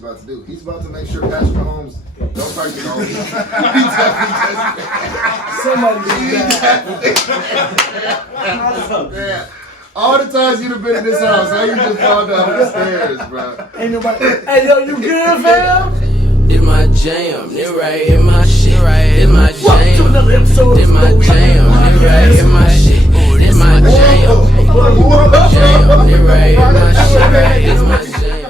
about to do. He's about to make sure Patrick Mahomes don't start getting old. Somebody Man, all the times you've been in this house, how you just fall down the stairs, bro? Ain't nobody. Hey, yo, you good, fam? It's my jam, it right in my shit, it's my jam. Welcome to another episode It's of my the jam, it right in my shit, it's my jam. Jam, it right in my shit, it's my jam.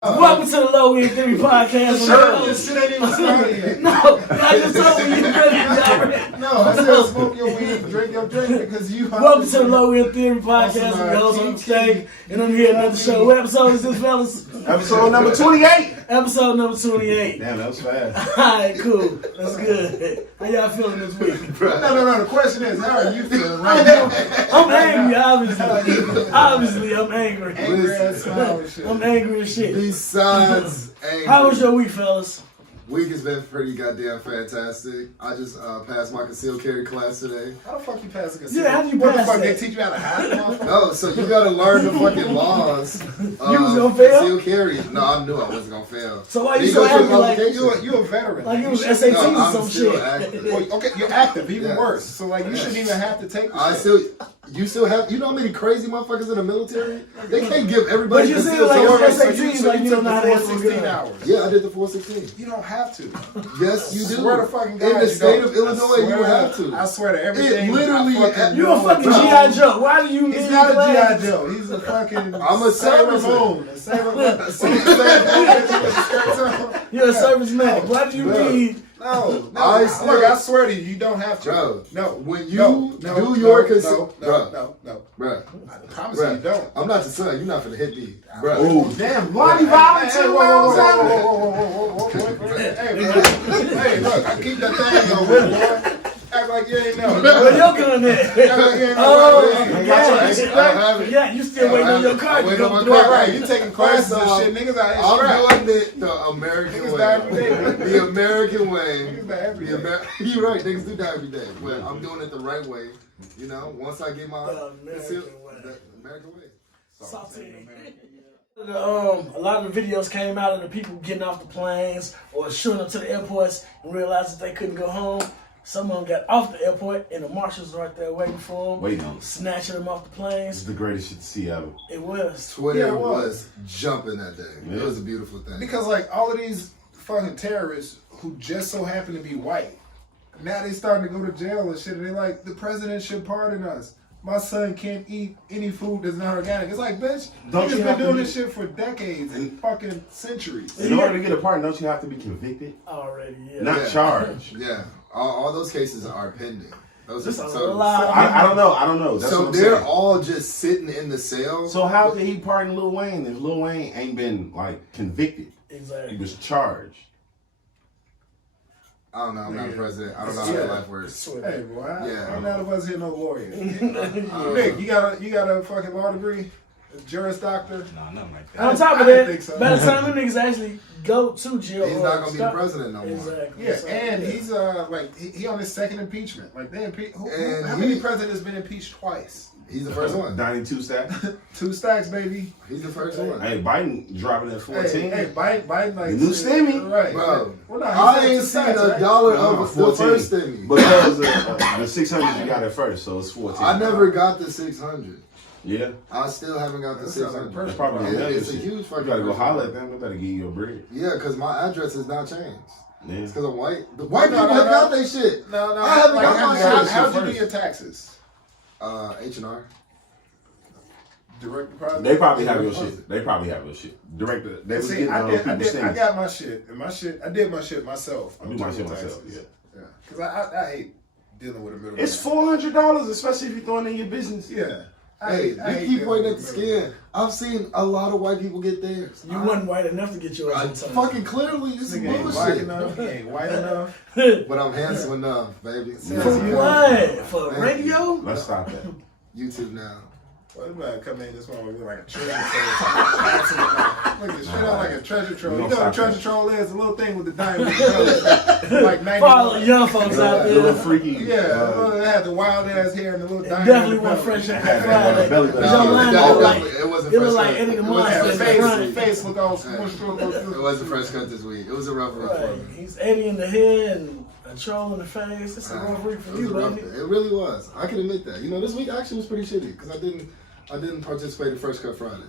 Welcome to the Low End Theory Podcast. This shit ain't even started yet. No, I just told you you ready. No, I said smoke your weed, drink your drink because you. Welcome to the Low End Theory Podcast. I'm your host, I'm Stag, and I'm here another show. What episode is this, fellas? Episode number 28. Episode number 28. Damn, that was fast. Alright, cool. That's good. How y'all feeling this week? No. The question is, how are you feeling right now? I'm angry, obviously. Obviously, I'm angry. Angry ass smile and shit. I'm angry as shit. Besides angry. How was your week, fellas? Week has been pretty goddamn fantastic. I just passed my concealed carry class today. How the fuck you pass a concealed? Yeah, how do you What pass the fuck, that? they teach you how to hide, motherfucker? No, so you gotta learn the fucking laws. You was gonna fail? Concealed carry. No, I knew I wasn't gonna fail. So why you Then so go through happy, like, qualifications. You a veteran. like it was You SATs should- No, or I'm some still shit? active. Well, okay, you're active, even Yeah. worse. So like, you shouldn't even have to take. You still have, you know how many crazy motherfuckers in the military? They can't give everybody But you concealed still, like, carry. it's SATs, like, you don't know how to answer 16 good. hours. Yeah, I did the 416. You don't have to. Yes, you do. Swear to fucking God, in the you state don't. of Illinois, I you swear have to. I swear to everything. It literally- You a fucking G.I. Joe. Why do you need He's not a class? G.I. Joe. He's a fucking. I'm a Sailor serviceman. Moon. A Sailor Moon. A Sailor Moon with the skirts on. You're a service medic. Why do you Bro. need? No. Look, I swear to you, you don't have to. Bro, No. when you no, do your no, bro, I promise you, you don't. I'm not your son. You're not finna hit me, bro. Oh, damn. Bloody violence. Hey, whoa. Hey, look, I keep that thing going, boy. Act like you ain't know. Where your gun at? Act like you ain't know. Oh, I yeah, you still waiting on your card to waiting on come my through. card. Right, you taking classes and shit. Niggas out here strapped. I'm doing it the American Niggas way. die every day. The American way. Niggas die every day. You're right. Niggas do die every day, but I'm doing it the right way. You know, once I get my The American way. the American way. Salty. A lot of the videos came out of the people getting off the planes or shooting up to the airports and realized that they couldn't go home. Some of them got off the airport and the marshals were right there waiting for them, Waiting on. snatching them off the It's planes. the greatest shit to see ever. It was. Twitter Yeah, it was jumping that day. It Yeah. was a beautiful thing. Because like all of these fucking terrorists who just so happen to be white, now they starting to go to jail and shit, and they like, the president should pardon us. My son can't eat any food that's not organic. It's like, bitch, Don't you you been have to doing be- this shit for decades and fucking centuries. In order to get a pardon, don't you have to be convicted? Already, yeah. Not Yeah. charged. Yeah, all those cases are pending. Those Just are a so. lot. I don't know. That's So what I'm they're saying. all just sitting in the cell. So how could he pardon Lil Wayne if Lil Wayne ain't been like convicted? He Exactly. was charged. I don't know. I'm not president. I don't know how that life works. Hey, boy, Yeah. I'm none of us here no lawyers. Nick, you got a fucking law degree? A Juris Doctor? No, nothing like that. And on top of I that, didn't think so. by the time them niggas actually go to jail, He's or not gonna be the stop- president no more. Exactly. Yeah, So, and yeah. he's like he on his second impeachment. Like they And how many presidents been impeached twice? He's the first one. 92 stacks. 2 stacks, baby. He's the first one. Hey, Biden dropping at 14. Hey, Biden like The new stimmy. right? Bro, Well, no, he I said ain't 2 seen stacks, a right? dollar No, of the first thing. Because the 600 you got at first, so it's 14. I never got the 600. Yeah. I still haven't got the That sounds like 600. perfect. That's probably Yeah, yeah, it's a shit. huge You fucking. gotta go person. holler at them. They better give you your bread. Yeah, because my address has not changed. Yeah. It's because I'm white. The white No, people no, have no. got their shit. No, I haven't like, got my shit how'd you do first. your taxes? H&R. Direct deposit. They probably have your shit. They probably have your shit. Director. They was See, getting I got my shit, and I did my shit myself. I do my shit Taxes. myself. Yeah. Yeah, because I hate dealing with a middleman. It's $400, especially if you're throwing in your business. Yeah. Hey, I hate you keep dealing pointing at with the a middleman. skin. I've seen a lot of white people get theirs. You wasn't white enough to get yours I on time. fucking clearly, this is Nigga ain't black bullshit. enough. He ain't white enough. But I'm handsome enough, baby. For what? For radio? Let's stop that. YouTube now. Well, man, come in this one with like a treasure troll. Look, straight out like a treasure troll. You know what a treasure troll is? A little thing with the diamond. Like 90. For all the young folks out A little there. freaky. Yeah, they had the wild ass hair and the little diamond. Definitely wasn't fresh out that Friday. belly Your button. line No, looked like it wasn't it fresh looked like cut. Eddie the It Monster wasn't in the fresh front. Face look all smushed. It wasn't fresh cut this week. It was a rough week for Right. me. He's Eddie in the head and a troll in the face. It's a rough week for It was you, a rough- baby. It really was. I can admit that. You know, this week actually was pretty shitty because I didn't participate in Fresh Cut Friday.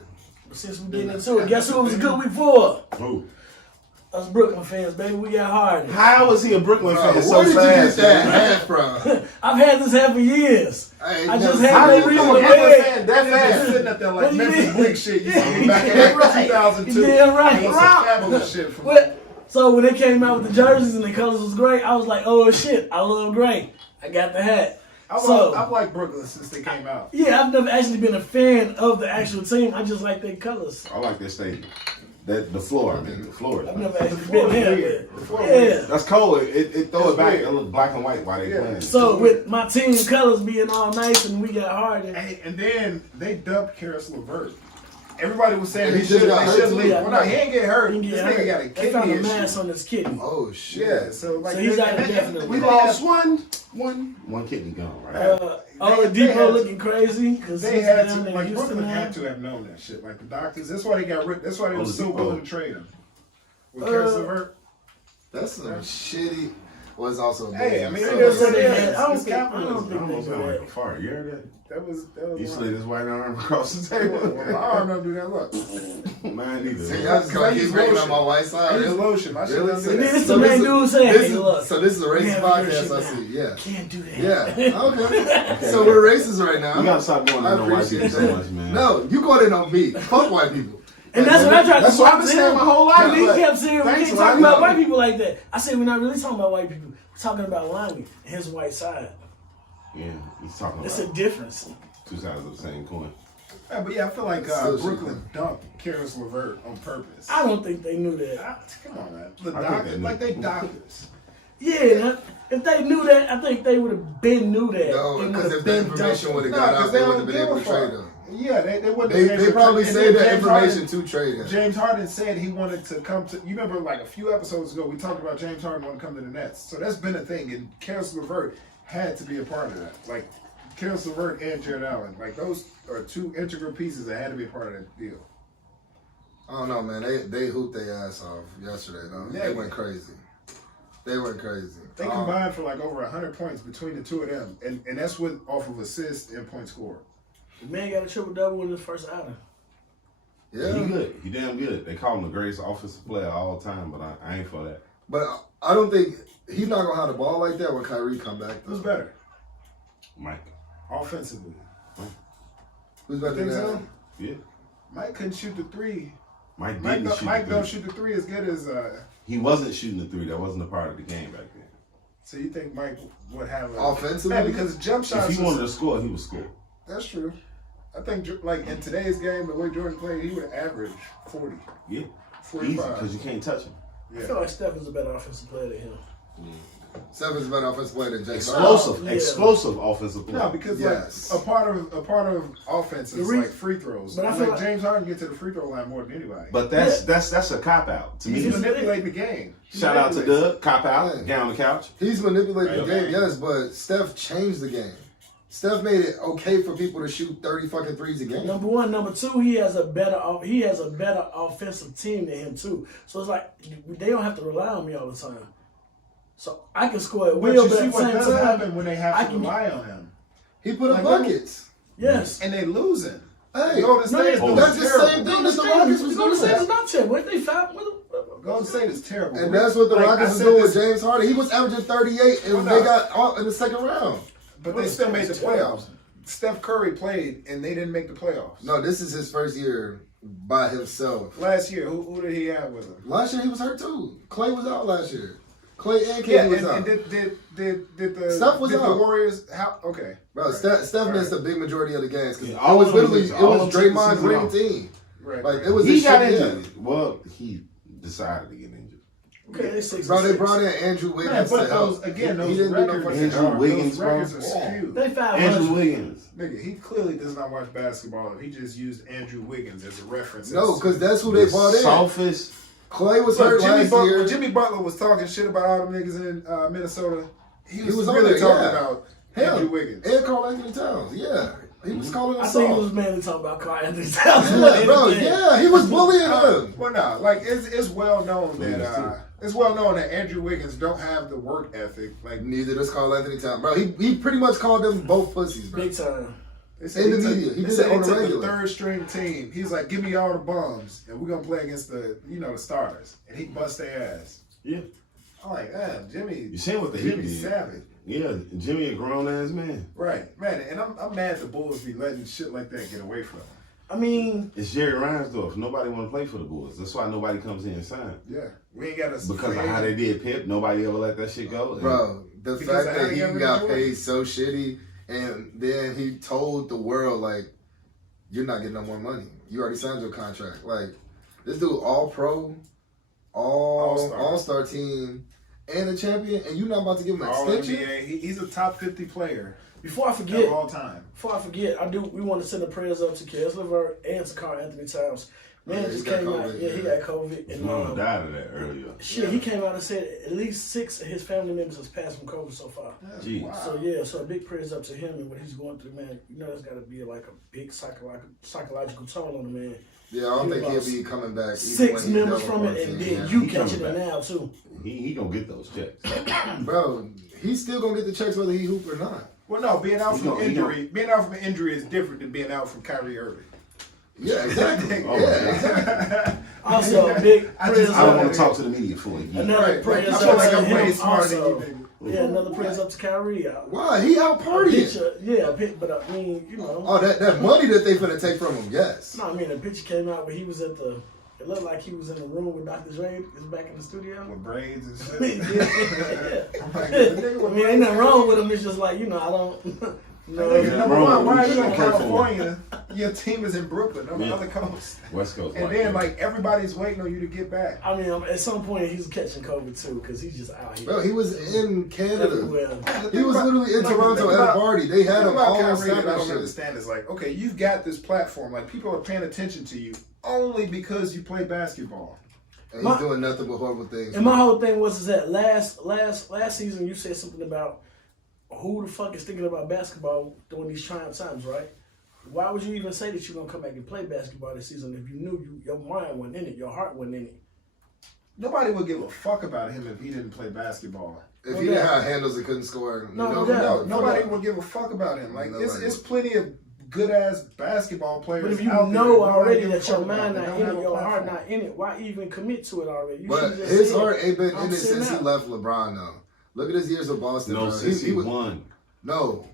But since we getting into it, guess who it was a good week for? Who? Us Brooklyn fans, baby. We got Harden. How is he a Brooklyn fan so Where did you get fast? that man? hat from? I've had this hat for years. ain't I never just seen had How to did you become a read Brooklyn it. fan that Just fast? sitting up there like What do you Memphis mean? Bleak shit. You see back in Right. 2002. You damn right. It was some fabulous shit from What? So when they came out with the jerseys and the colors was great, I was like, oh shit, I love gray. I got the hat. I've liked Brooklyn since they came out. Yeah, I've never actually been a fan of the actual team. I just like their colors. I like that stadium. The floor, I mean, the floor. I've never The actually floor been is there. weird. The floor is Yeah. weird. That's cold. It throw It's it back. weird. It look black and white while they Yeah. playing. So with my team colors being all nice and we got Harden, Hey, and then they dubbed Karis LeVert. Everybody was saying And he he just should got hurt, leave. too. Well, no, he ain't get hurt. he This get nigga hurt. got a They kidney found a issue. mass on his kidney. Oh shit. Yeah, so like So he's out and indefinitely. We they lost had- one kidney gone, right? Oh, they Depot had- looking crazy because They he's had down to, in like Houston Brooklyn now. had to have known that shit. Like the doctors, that's why they got rid. That's why they Oh, was so Depot. willing to trade him. With Karis LeVert. That's some shitty. Was also Hey, I amazing. mean, So- it is what it Yeah, is. I don't It's think- I don't capitalism. think- I almost sound like a fart. You heard that? That was You one. slid his white arm across the Yeah, table. well, my arm don't do that. Look, Mine either. See, y'all just gonna keep making on my white I side. use lotion. I should Really? not do And then that. it's the main dude saying, this hey, is- look. So this is a we racist have your podcast. shit I now. see. Yeah. Can't do that. Yeah. Okay. So we're racist right now. You gotta stop going I into white appreciate people so that. much, man. No, you going in on me. Fuck white people. And that's what I tried to That's what I've been say saying my whole life. And he Like, kept saying, we thanks, ain't talking Ronnie. about white people like that. I said, we're not really talking about white people. We're talking about Lonnie and his white side. Yeah, he's talking It's a about difference. two sides of the same coin. Yeah, but yeah, I feel like Still Brooklyn dumped Karis LeVert on purpose. I don't think they knew that. Come on, man. The I think doctors, they like knew. they doctors. Yeah, if they knew that, I think they would have been knew that. No, and because would've if the been information dumped. would have No, got because out, they they wouldn't don't have been able give to a trade fuck. him. Yeah, they wouldn't. have been They able to probably trade- say and that then information to trade him. James Harden said he wanted to come to. You remember, like a few episodes ago, we talked about James Harden wanting to come to the Nets. So that's been a thing, and Karis LeVert had to be a part of that. Like Karis LeVert and Jared Allen, like those are two integral pieces that had to be a part of that deal. I don't know, man. They hooped their ass off yesterday, though. Yeah. They went crazy. They went crazy. They combined for like over 100 points between the two of them, and that's with off of assists and points scored. The man got a triple double in his first outing. Yeah. He good. He damn good. They call him the greatest offensive player of all time, but I ain't for that. But I don't think he's not gonna have the ball like that when Kyrie come back. Though. Who's better Mike. offensively? Who's better Think than so? that? Yeah. Mike couldn't shoot the three. Mike Mike, didn't shoot Mike the don't three. shoot the three as good as. He wasn't shooting the three. That wasn't a part of the game back then. So you think Mike would have Offensively? Yeah, because jump shots. If he is- wanted to score, he would score. That's true. I think like in today's game, the way Jordan played, he would average 40, Yeah. Easy, 45. because you can't touch him. I feel like Steph is a better offensive player than him. Seven's a better offensive player than James Explosive, Yeah. explosive offensive player. No, because Yes. like a part of offense is The re- like free throws. but I Like feel like- James Harden get to the free throw line more than anybody. But that's a cop out to me. He's manipulating the game. Shout out to Doug, cop out, Yeah. get on the couch. He's manipulating the Right. game, yes, but Steph changed the game. Steph made it okay for people to shoot 30 fucking threes a game. Number one, number two, he has a better offensive team than him too. So it's like they don't have to rely on me all the time. So I can score at But will, you but see at the what same does time, happen when they I have to can- rely on him, He put up Like, buckets. yes. and they losing. Hey, Golden State is doing that's the terrible. same thing as the Rockets was Golden State doing. was not terrible. What they found? Golden State is terrible. And that's what the Like, Rockets I is said doing with this- James Harden. He was averaging 38, and Well, they no. got out in the second round. But they still made the playoffs. Steph Curry played, and they didn't make the playoffs. No, this is his first year by himself. Last year, who did he have with him? Last year he was hurt too. Clay was out last year. Clay and Yeah, KD was and out. did the Steph was did the out. Warriors? How? Okay, Bro, Right. Steph Right. missed a big majority of the games because Yeah, it all was of them literally was- it all was of them took the Draymond's season winning off. team. Right. Like right. it was He his got shit, injured. Well, he decided to get injured. Okay, they 6 Bro, and they 6. brought in Andrew Wiggins Man, but to help. those, again, He those didn't do no records, fucking Andrew job. Wiggins, those records are bro. skewed. They 500. Andrew Wiggins. Nigga, he clearly does not watch basketball. He just used Andrew Wiggins as a reference. No, because that's who they brought in. Softest. Clay was hurt last year. When Jimmy Butler was talking shit about all the niggas in Minnesota, he was on really there, talking yeah. about Andrew Him Wiggins. and Karl Anthony Towns. Yeah, he was calling I us think he off. was mainly talking about Karl Anthony Towns. Yeah, bro. Yeah, he was bullying him. Well, no, like it's well known that Andrew Wiggins don't have the work ethic. Like Neither does Karl Anthony Towns, bro. He pretty much called them both pussies, bro. Big time. they said In the took- media. He they did said it on he the took regular. the third string team. He's like, give me all the bums, and we're gonna play against the starters, and he bust their ass. Yeah. I'm like, Jimmy. You seen what the Heat Jimmy did? Savage. Yeah, Jimmy a grown ass man. Right, man, and I'm mad the Bulls be letting shit like that get away from them. I mean, It's Jerry Reinsdorf. Nobody want to play for the Bulls. That's why nobody comes in and sign. Yeah, we ain't got a Because of how they did Pip, nobody ever let that shit go. Bro, the Because fact of how that he he ever got enjoyed paid it. so shitty, and then he told the world, like, you're not getting no more money. You already signed your contract. Like, this dude all-pro, all-star team, and a champion, and you're not about to give him an All extension? NBA. He's a top 50 player before I forget, of all time. we want to send the prayers up to Karis LeVert and to Karl Anthony Towns. Man, Yeah, just he got came out. COVID, Yeah, he yeah. got COVID. His And mom died of that earlier. shit, he came out and said at least 6 of his family members has passed from COVID so far. Jeez. Wow. So yeah, so big prayers up to him and what he's going through, man. You know, there's got to be like a big psychological toll on the man. Yeah, I don't He think he'll lost be coming back. even 6 when he's members done from it, and quarantine, then yeah. you He catching coming it back. now too. He gonna get those checks. Bro, he's still going to get the checks whether he hoop or not. Well, no, being out He from gonna- injury, being out from an injury is different than being out from Kyrie Irving. Yeah, exactly. Oh, yeah, exactly. Also, big prayers I don't up. want to talk to the media for a year. Another Right, prayers I up feel like to I'm way him smarter than also. you, nigga. Yeah, another prayers up to Kyrie. Why? He out partying. But I mean, you know. Oh, that money that they finna take from him, yes. No, I mean, the picture came out where he was at the. It looked like he was in the room with Dr. Dre. Is back in the studio. With braids and Yeah, shit. yeah. I'm like, the nigga with I mean, ain't nothing wrong with him. It's just like, you know, I don't. No, Nigga, number wrong one, why are with you in you? California? Your team is in Brooklyn on the Yeah. other coast. West Coast. And then, like, everybody's waiting on you to get back. I mean, at some point he's catching COVID too because he's just out here. Bro, he was in Canada. Everywhere. He was literally in Toronto at a party. They had him all on Kyrie, I don't shit. understand is like, okay, you've got this platform. Like, people are paying attention to you only because you play basketball. And he's doing nothing but horrible things. And my whole thing was that last season you said something about who the fuck is thinking about basketball during these trying times, right? Why would you even say that you're gonna come back and play basketball this season if you knew your mind wasn't in it, your heart wasn't in it? Nobody would give a fuck about him if he didn't play basketball. If he didn't have handles and couldn't score, Nobody would give a fuck about him. Like, it's plenty of good ass basketball players. But if you out there know that already nobody that give a your fuck mind about, not they in don't it, have your a heart platform. not in it, why even commit to it already? You But should've just his said, heart ain't been I'm in it sitting since he out. left LeBron, though. Look at his years of Boston, No, bro. since he won. No.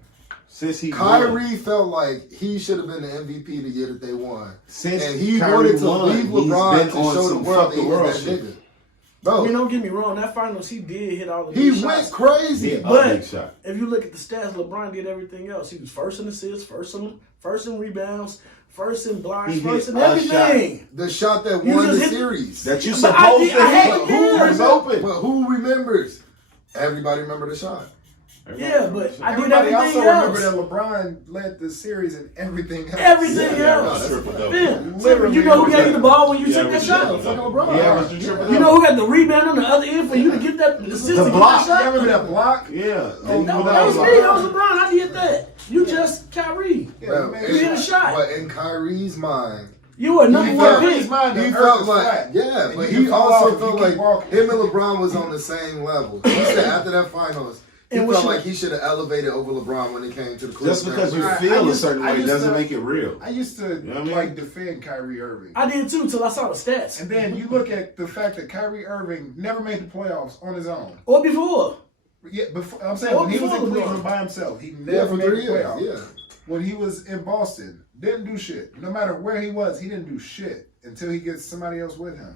Since he won. Kyrie felt like he should have been the MVP the year that they won. Since And he Kyrie wanted to won, leave he's LeBron been to on show the some world fuck that the he world was that shit. nigga. I Bro, mean, don't get me wrong. That finals, he did hit all the he big went shots. crazy. Yeah. But big shot. if you look at the stats, LeBron did everything else. He was first in assists, first in rebounds, first in blocks, He first hit in a everything. The shot that You won just the hit- series. That you But I supposed did- I had to it, hit. yeah. Who was open? But who remembers? Everybody remember the shot. Yeah, but I did Everybody everything also else. remember that LeBron led the series and everything else. Everything Yeah, else. no, triple double. Ben, Literally you know who gave you the everything. ball when you Yeah, took that but shot? triple Fucking double. LeBron. Yeah, it was the triple You know who got the rebound on the other end for you to get that assist to The get block. that You shot? remember that block? Yeah. That was me. That was LeBron. I did that. You just Kyrie. Yeah, Bro, man, You hit a shot. But in Kyrie's mind, You were number He one felt- pick. his mind, the he earth felt is like, flat. yeah, And but you he can fall also off if felt you like keep walking. him and LeBron was on the same level. He said after that finals, he And what felt should- like he should have elevated over LeBron when it came to the Clippers. Just because you I feel a used- certain I way used doesn't to- make it real. I used to know what I mean? like defend Kyrie Irving. I did too till I saw the stats. And then you look at the fact that Kyrie Irving never made the playoffs on his own. Or before. Yeah, before, I'm saying Or when he was in before Cleveland LeBron. by himself, he Yeah, never for made 3 the years. playoffs. Yeah. When he was in Boston, didn't do shit. No matter where he was, he didn't do shit until he gets somebody else with him.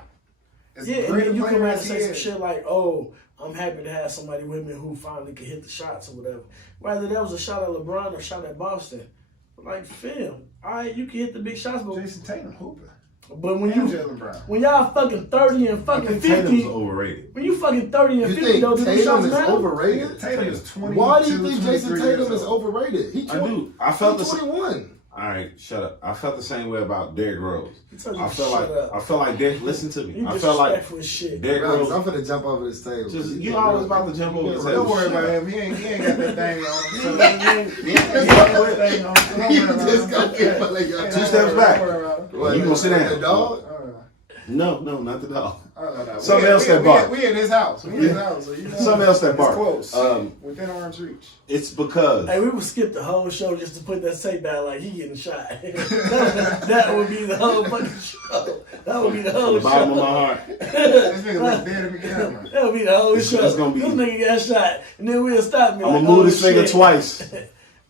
As Yeah, and great then a you come player around and as say he some is, shit like, oh, I'm happy to have somebody with me who finally can hit the shots or whatever. Whether that was a shot at LeBron or a shot at Boston. Like, fam, all right, you can hit the big shots, but Jason Tatum hooping. But when Jalen Brown. when y'all fucking 30 and I fucking think 50, Tatum's overrated. when you fucking 30 and You 50, think though, do the Tatum shots is matter? overrated? Tatum is 20. Why do you think Jason Tatum is overrated? He I do. I felt the 21. All right, shut up. I felt the same way about Derrick Rose. I felt like Derrick. Listen to me. You I felt like disrespectful as shit. Derrick Bro, I'm Rose. finna jump over this table. Just you always about to jump over the table. Don't worry about him. He ain't got that thing on. So He ain't thing on. So don't You worry about just him. got people like y'all. Two steps back. Don't worry about him. What, You gonna sit down. The dog? No, not the dog. No. Something else that bark. We in his house. We in his house. So you know, Something else that it's bark. close. Within arm's reach. It's because Hey, we would skip the whole show just to put that tape down like he getting shot. that would be the whole fucking show. That would be the whole from the bottom of show. my heart. This nigga look dead in the camera. That would be the whole It's show. gonna be- This nigga got shot, and then we'll stop me. I'm like, gonna move oh, this finger shit. twice.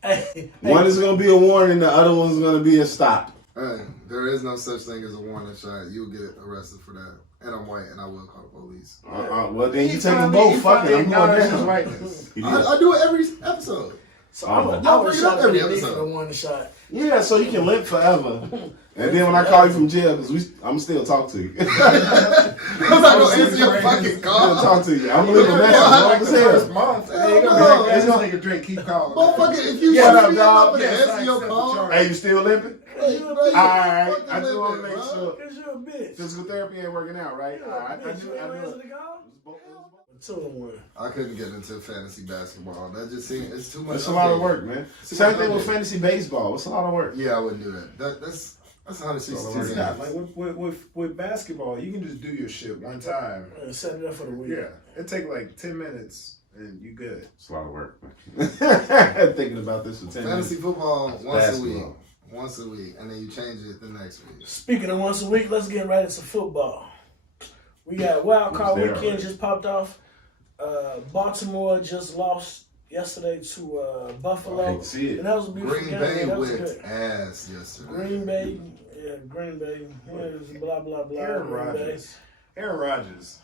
Hey, One is gonna be a warning, the other one's gonna be a stop. Hey, there is no such thing as a warning shot. You'll get arrested for that. And I'm white, and I will call the police. Well, then you take them both. Fuck it, I'm going down. Whiteness. I do it every episode. so Oh, I would y'all have bring it shot up every every episode. for the one shot. Yeah, so you can live forever. And then when I call you from jail, because I'm still talk to you. I'm not gonna answer your fucking I'm call. gonna talk to you. I'm gonna leave a message. Yeah, Like I The said. first month. And No, they gonna be like, it's this nigga Drake keep calling. Motherfucker, if you Yeah, want no, to be dog, up and yeah, answer like your separate call, charge. Hey, you still limping? hey, bro, you Alright, fucking I just want to living, make bro. sure. Cause you're a bitch. Physical therapy ain't working out, right? You're a Alright, bitch. You ain't answer the call? 2-1. I couldn't get into fantasy basketball. That just seems it's too much. It's a lot of update. work, man. It's too Same much thing with update. fantasy baseball. It's a lot of work. Yeah, I wouldn't do that. That's 162 It's not games. like with basketball, you can just do your shit one time. Set it up for the week. Yeah, it take like 10 minutes and you good. It's a lot of work, man. Thinking about this for 10 Fantasy minutes. football once a week. Basketball. Once a week, and then you change it the next week. Speaking of once a week, let's get right into football. We got wild card Who's there weekend already? just popped off. Baltimore just lost yesterday to Buffalo. I hate to see it. And that was a beautiful Green game. Bay man. That was whipped good. ass yesterday. Green Bay, yeah, Green Bay. Yeah, it was blah blah blah. Aaron Green Bay. Rodgers. Aaron Rodgers.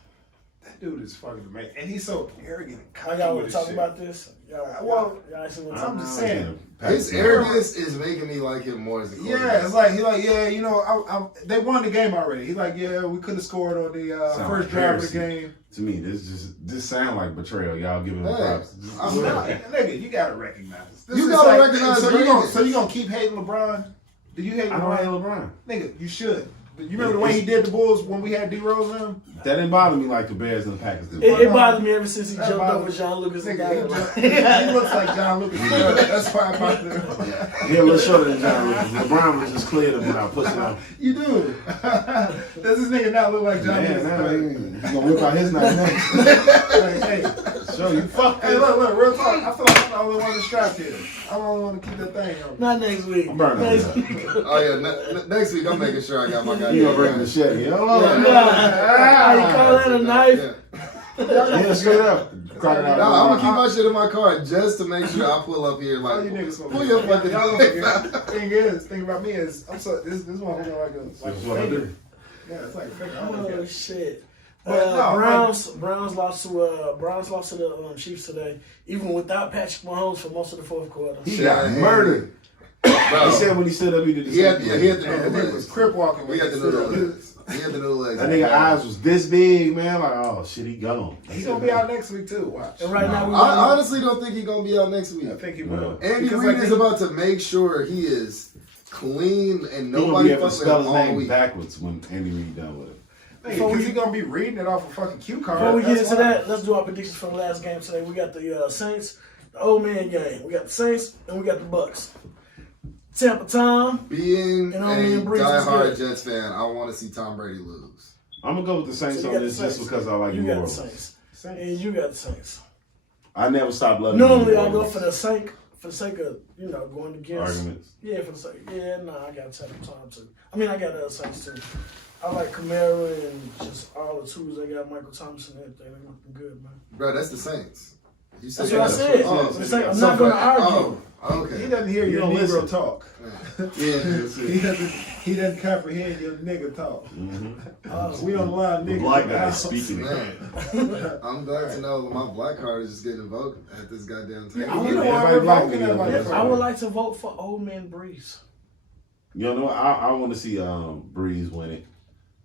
That dude is fucking amazing. And he's so arrogant and How cocky y'all with want his to talk shit. about this? Y'all actually want to talk I'm about just this? saying. His arrogance is making me like him more as a quarterback. Yeah, it's like he's like, yeah, you know, they won the game already. He's like, yeah, we could have scored on the Sound first like drive of the heresy. game. To me, this sound like betrayal. Y'all giving him Hey, props. I'm not. Nigga, you gotta recognize this. You is gotta recognize So greatness. you gonna keep hating LeBron? Do you hate I don't hate LeBron? LeBron. Nigga, you should. You remember the way he did the Bulls when we had D-Rose in him? That didn't bother me like the Bears and the Packers did. It bothered me ever since he That jumped bothered over me. John Lucas and Nigga, got he, him. he looks like John Lucas. That's why I bothered him. He a little shorter than John Lucas. LeBron was just cleared him without pushing him. You do. Does this nigga not look like John Man, Lucas? he's gonna whip out his knife next. Like, hey, Show you fuck hey, this. look, real talk. I feel like I'm the only one strapped here. I'm the only one to keep that thing on. Not next week. I'm burning Next up. week. Oh yeah, next week I'm making sure I got my guy. You gonna bring the machete? Hold on. Nah, you call that a knife? Yeah, straight up. Crocodile. No, I'm gonna keep my shit in my car just to make sure I pull up here All like you niggas gonna pull your fucking y'all don't thing about me is I'm so this one like That's a what I do. finger. Yeah, it's like a finger. I don't Oh get shit. But no, Browns lost to the Chiefs today, even without Patrick Mahomes for most of the fourth quarter. He Shit, got I hate murdered. Bro, He said when he stood up, he did the he had same he had thing. the Man, new that nigga was legs. crip walking. He had the new legs. He had the new legs. That nigga eyes was this big, man. Like, oh shit, he gone. He's gonna be out next week too. Watch. And right now, we I honestly don't think he's gonna be out next week. I think he No. will. Andy Because, Reid like, is about to make sure he is clean and He gonna nobody be able to fucks with spell him his all name week. backwards when Andy Reid done with it. Because he's gonna be reading it off a fucking cue card. before we get That's into why. that, let's do our predictions for the last game today. We got the Saints, the old man game. We got the Saints and we got the Bucks. Tampa Tom. Being And I mean, a Breeze is diehard good. Jets fan, I want to see Tom Brady lose. I'm gonna go with the Saints So you on got the this just Saints. because I like You New got the Orleans. Saints. And you got the Saints. I never stopped loving Normally New I go Orleans. for the sake of, going against Arguments. Yeah, for the sake. Yeah, I got Tampa Tom too. I mean I got Saints too. I like Kamara and just all the tools they got, Michael Thomas and everything. They're looking good, man. Bro, that's the Saints. You That's what I said. Oh, It's like, I'm so not going to for- argue. Oh, okay. He doesn't hear You your don't Negro listen. talk. Yeah, that's He it. doesn't comprehend your nigga talk. Mm-hmm. We don't allow The niggas. black in the guy house. speaking. Man, I'm glad to know my black card is just getting invoked at this goddamn table. I You know Yeah, why everybody we're black voting in everybody there, for I it. would like to vote for Old Man Breeze. You know what? I want to see Breeze win it.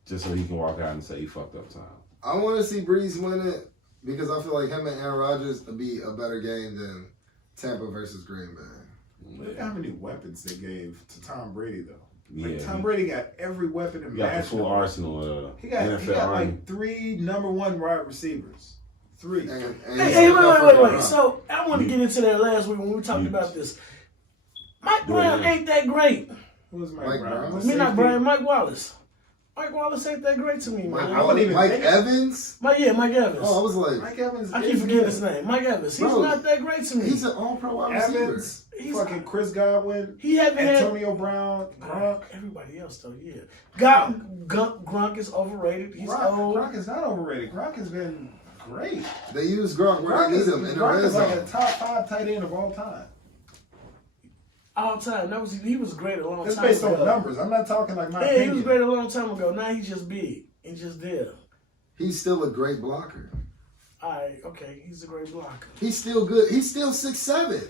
just so he can walk out and say he fucked up time. I want to see Breeze win it because I feel like him and Aaron Rodgers would be a better game than Tampa versus Green Bay. Look how many weapons they gave to Tom Brady, though. Yeah, Like, Tom Brady got every weapon he got imaginable. the full arsenal. He got NFL Army. like 3 number 1 wide receivers. 3. And Hey, wait. So I want to get into that last week when we were talking about this. Mike Brown ain't that great. Who's Mike Mike Brown? Brown? Me not Brian, Mike Wallace. Mike Wallace ain't that great to me, man. I wouldn't even Mike think- Evans? Mike Evans. Oh, I was like, Mike Evans. I keep is forgetting good. his name. Mike Evans. He's Bro, not that great to me. he's an all-pro wide receiver. Evans, He's- fucking Chris Godwin, He haven't had Antonio Brown, Gronk. everybody else though. Yeah, Gronk is overrated. He's old. Gronk is not overrated. Gronk has been great. They use Gronk where Gronk they is, need him in the Gronk red is like zone. a top 5 tight end of all time. All time. He was great a long It's time based ago. on numbers. I'm not talking like my Yeah, opinion. he was great a long time ago. Now he's just big. He's just there. He's still a great blocker. All right, okay. He's a great blocker. He's still good. He's still 6'7".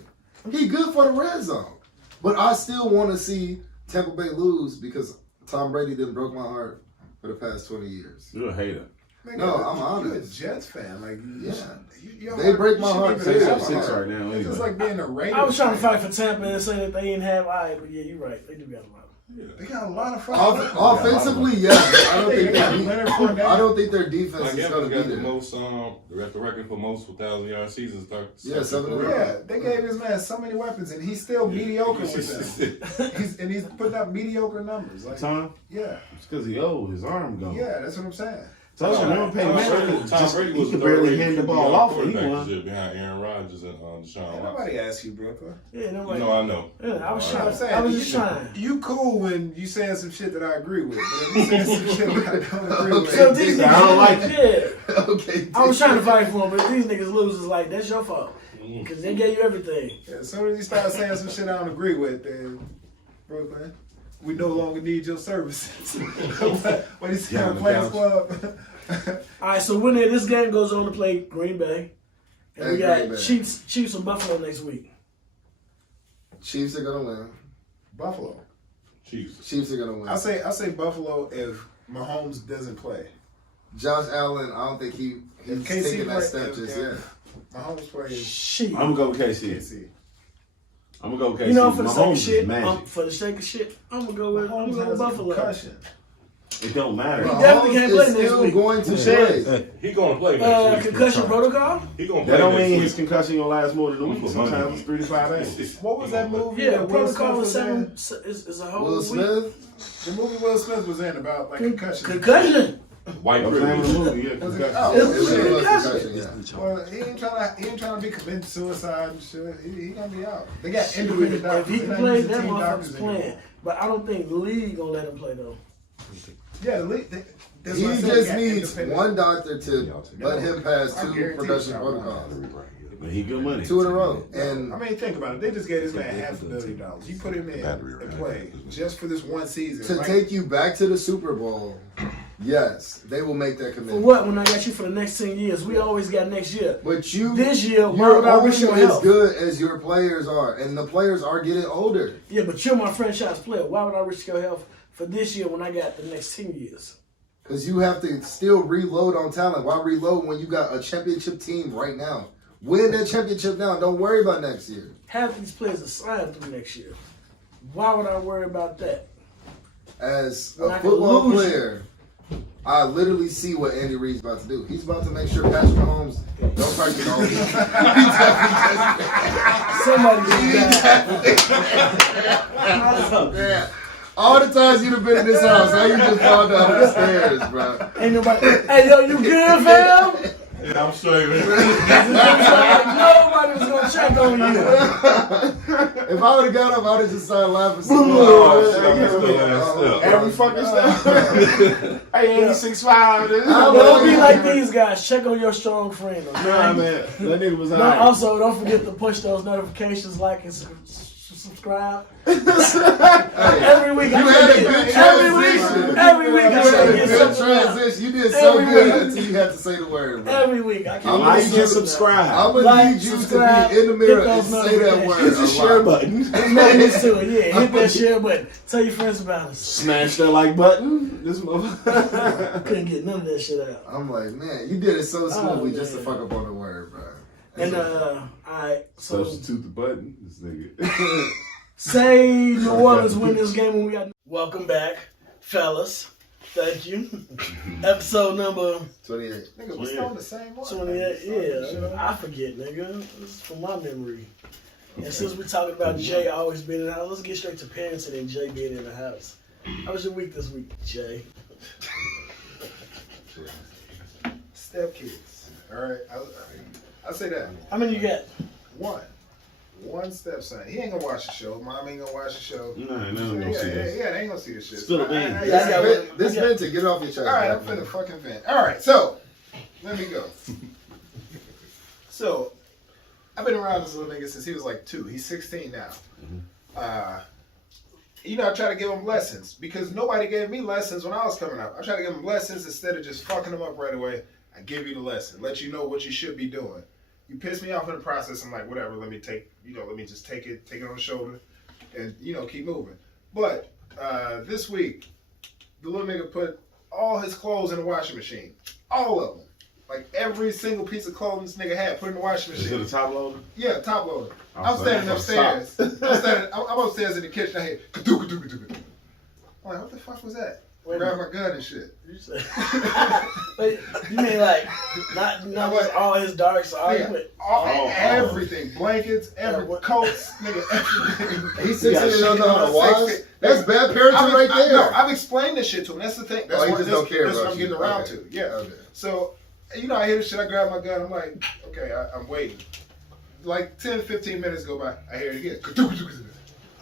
He good for the red zone. But I still want to see Tampa Bay lose because Tom Brady didn't broke my heart for the past 20 years. You're a hater. Nigga, No, I'm You're a honest. Jets fan. Like, Yeah. They break my heart, It's too. They Yeah, got 6 right now. just Anyway. like being a Raiders. I was trying to fan. fight for Tampa and say that they didn't have but yeah, you're right. They do got a lot. They got a lot of fucking. Offensively, yes. I don't think They got Leonard Fournette. I don't think their defense Mike is Evans going to got be the there. most, got the record for most 1,000-yard seasons. Yeah, 7 in a row. Yeah, they gave his man so many weapons, and he's still mediocre with them. He's putting up mediocre numbers. Like, Tom? yeah, It's because he old. His arm gone. yeah, that's what I'm saying. So I remember Peyton Manning. Tom Brady was He could the barely third-rated hand the QB ball on off when he quarterback won. position behind Aaron Rodgers and Deshaun Ain't Watson. nobody asked you, Brooklyn. Yeah, nobody. I know. Yeah, I was You know what I'm trying. saying? I was just trying. You cool when you saying some shit that I agree with, but if you saying some shit that I don't agree with, So these niggas, I don't like yeah. Okay. I was trying to fight for them, but these niggas lose is like, that's your fault. Because they gave you everything. yeah, as soon as you start saying some shit I don't agree with, then Brooklyn, we no longer need your services. What he said on Players Club. All right, so when this game goes on to play Green Bay, and we At got Green Bay. Chiefs and Buffalo next week. Chiefs are going to win. Buffalo. Chiefs. Chiefs are going to win. I say Buffalo if Mahomes doesn't play. Josh Allen, I don't think he's If KC taking that play- step if- just if yet. Mahomes plays. Shit. I'm going to go with KC. KC. I'm going to go with KC. You know, for the sake of Mahomes is shit, magic. I'm gonna go with Mahomes has a Buffalo. concussion. It don't matter. He definitely can't play is next still week. going to Who said? play. He gonna play next week. Concussion protocol? He gonna play That don't next mean week. his concussion gonna last more than a week. For Sometimes money. it's 3 to 5 days. What was that movie? Yeah, that Will protocol Smith is was in? is a whole Will week. Smith? The movie Will Smith was in about like concussion. Concussion. White What's the name of the privilege. movie? Yeah, Was it- concussion. oh, It It's really was concussion. concussion, yeah. Well, he ain't trying to be committed suicide and shit. He gonna be out. They got individual If doctors. he They're can not play, using that team motherfucker's doctors playing. anymore. But I don't think the league gonna let him play though. Yeah, the league. That's He why I said just got needs independent- one doctor to let him pass I 2 guarantee production you got protocols. But he good money. 2 in a row. And I mean, think about it. They just gave this man $500 million. You put him in and play just for this one season. to Like, take you back to the Super Bowl, yes, they will make that For commitment. what? When I got you for the next 10 years, we always got next year. But you, This year, why you're would I risk only your as health? good as your players are, and the players are getting older. Yeah, but you're my franchise player. Why would I risk your health for this year when I got the next 10 years? Because you have to still reload on talent. Why reload when you got a championship team right now? Win that championship now. Don't worry about next year. Half these players are signed through next year. Why would I worry about that? As When a I can football lose. player, I literally see what Andy Reid's about to do. He's about to make sure Patrick Mahomes don't practice all week. Somebody just died. Yeah. All the times you've been in this house, how you just fall down the stairs, bro? Ain't nobody. Hey, yo, you good, fam? Yeah, I'm straight, man. Nobody was gonna check on you. If I would have got up, I would have just started laughing. So Every fucking stuff. Hey, 86.5. Don't be like these guys. Check on your strong friend. Okay? Nah, man. That nigga was No, alright. also, don't forget to push those notifications, like and subscribe. Every week You I had a get- good transition. Every week I You had try to a get good subscribed. transition. You did so Every good week. until you had to say the word, bro. Every week I I'm can't Like gonna and subscribe. I'm gonna Like, need you subscribe, to be in the hit mirror those and say that notifications. word. Hit the a share lot. button. There's no need to it. Yeah, hit that share button. Tell your friends about us. Smash that like button. This motherfucker. Couldn't get none of that shit out. I'm like, man, you did it so smoothly Oh, just to man. fuck up on the word, bro. And alright, so Substitute the button. This nigga. say New Orleans win this game when we got. Welcome back, fellas. Thank you. Episode number 28. Nigga, we still on the same one. 28. Yeah, I forget, nigga. This is from my memory. And since we're talking about Jay always being in the house, let's get straight to parenting and Jay being in the house. How was your week this week, Jay? Stepkids. All right. I say that. How many you got? One stepson. He ain't gonna watch the show. Mom ain't gonna watch the show. No, gonna see this. Yeah, they ain't gonna see the shit. Spill the beans. I got This vent to get off your chest. All right, I'm finna fucking vent. All right, so let me go. So I've been around this little nigga since he was like 2. He's 16 now. I try to give him lessons because nobody gave me lessons when I was coming up. I try to give him lessons instead of just fucking them up right away. I give you the lesson, let you know what you should be doing. You piss me off in the process. I'm like, whatever. Let me just take it on the shoulder, and keep moving. But this week, the little nigga put all his clothes in the washing machine, all of them, like every single piece of clothing this nigga had, put in the washing Is machine. it a top loader? Yeah, top loader. Oh, I'm so standing that's upstairs. I'm upstairs in the kitchen. I hear kadoo, kadoo, kadoo, kadoo. I'm like, what the fuck was that? Grab my gun and shit. You said- you mean like not just all his darks, all he put. Everything, blankets, coats, nigga, everything. He's 16 and don't know how to wash. That's bad parenting right there. No, I've explained this shit to him. That's the thing. That's you just don't care that's what about I'm getting you. around Okay. to. Yeah. Okay. So, I hear this shit. I grab my gun. I'm like, okay, I'm waiting. Like 10, 15 minutes go by. I hear it again.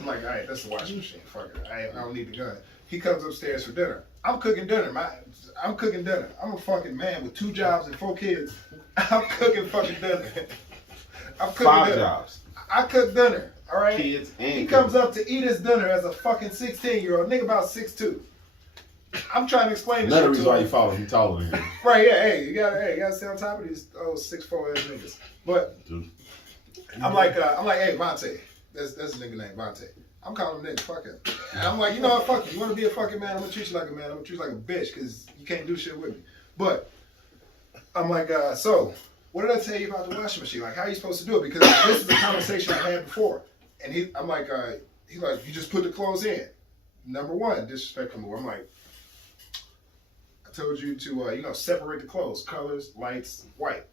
I'm like, all right, that's the washing machine. Fuck it. I don't need the gun. He comes upstairs for dinner. I'm cooking dinner. I'm cooking dinner. I'm a fucking man with 2 jobs and 4 kids. I'm cooking fucking dinner. I'm cooking 5 dinner. jobs. I cook dinner. All right. Kids and He comes up to eat his dinner as a fucking 16-year-old nigga about 6'2". I'm trying to explain this Another shit reason to why him. you follow him taller than him. Right, yeah, hey, you gotta stay on top of these 6'4" ass niggas. But Dude. I'm like, hey, Vontae. That's a nigga named Vontae. I'm calling him nigga, fuck him. And I'm like, you know what, fuck you. You wanna be a fucking man, I'm gonna treat you like a man, I'm gonna treat you like a bitch, cause you can't do shit with me. But I'm like, so what did I tell you about the washing machine? Like, how are you supposed to do it? Because this is a conversation I had before. And I'm like, he's like, you just put the clothes in. Number 1, disrespectful move. I'm like, I told you to, separate the clothes, colors, lights, white,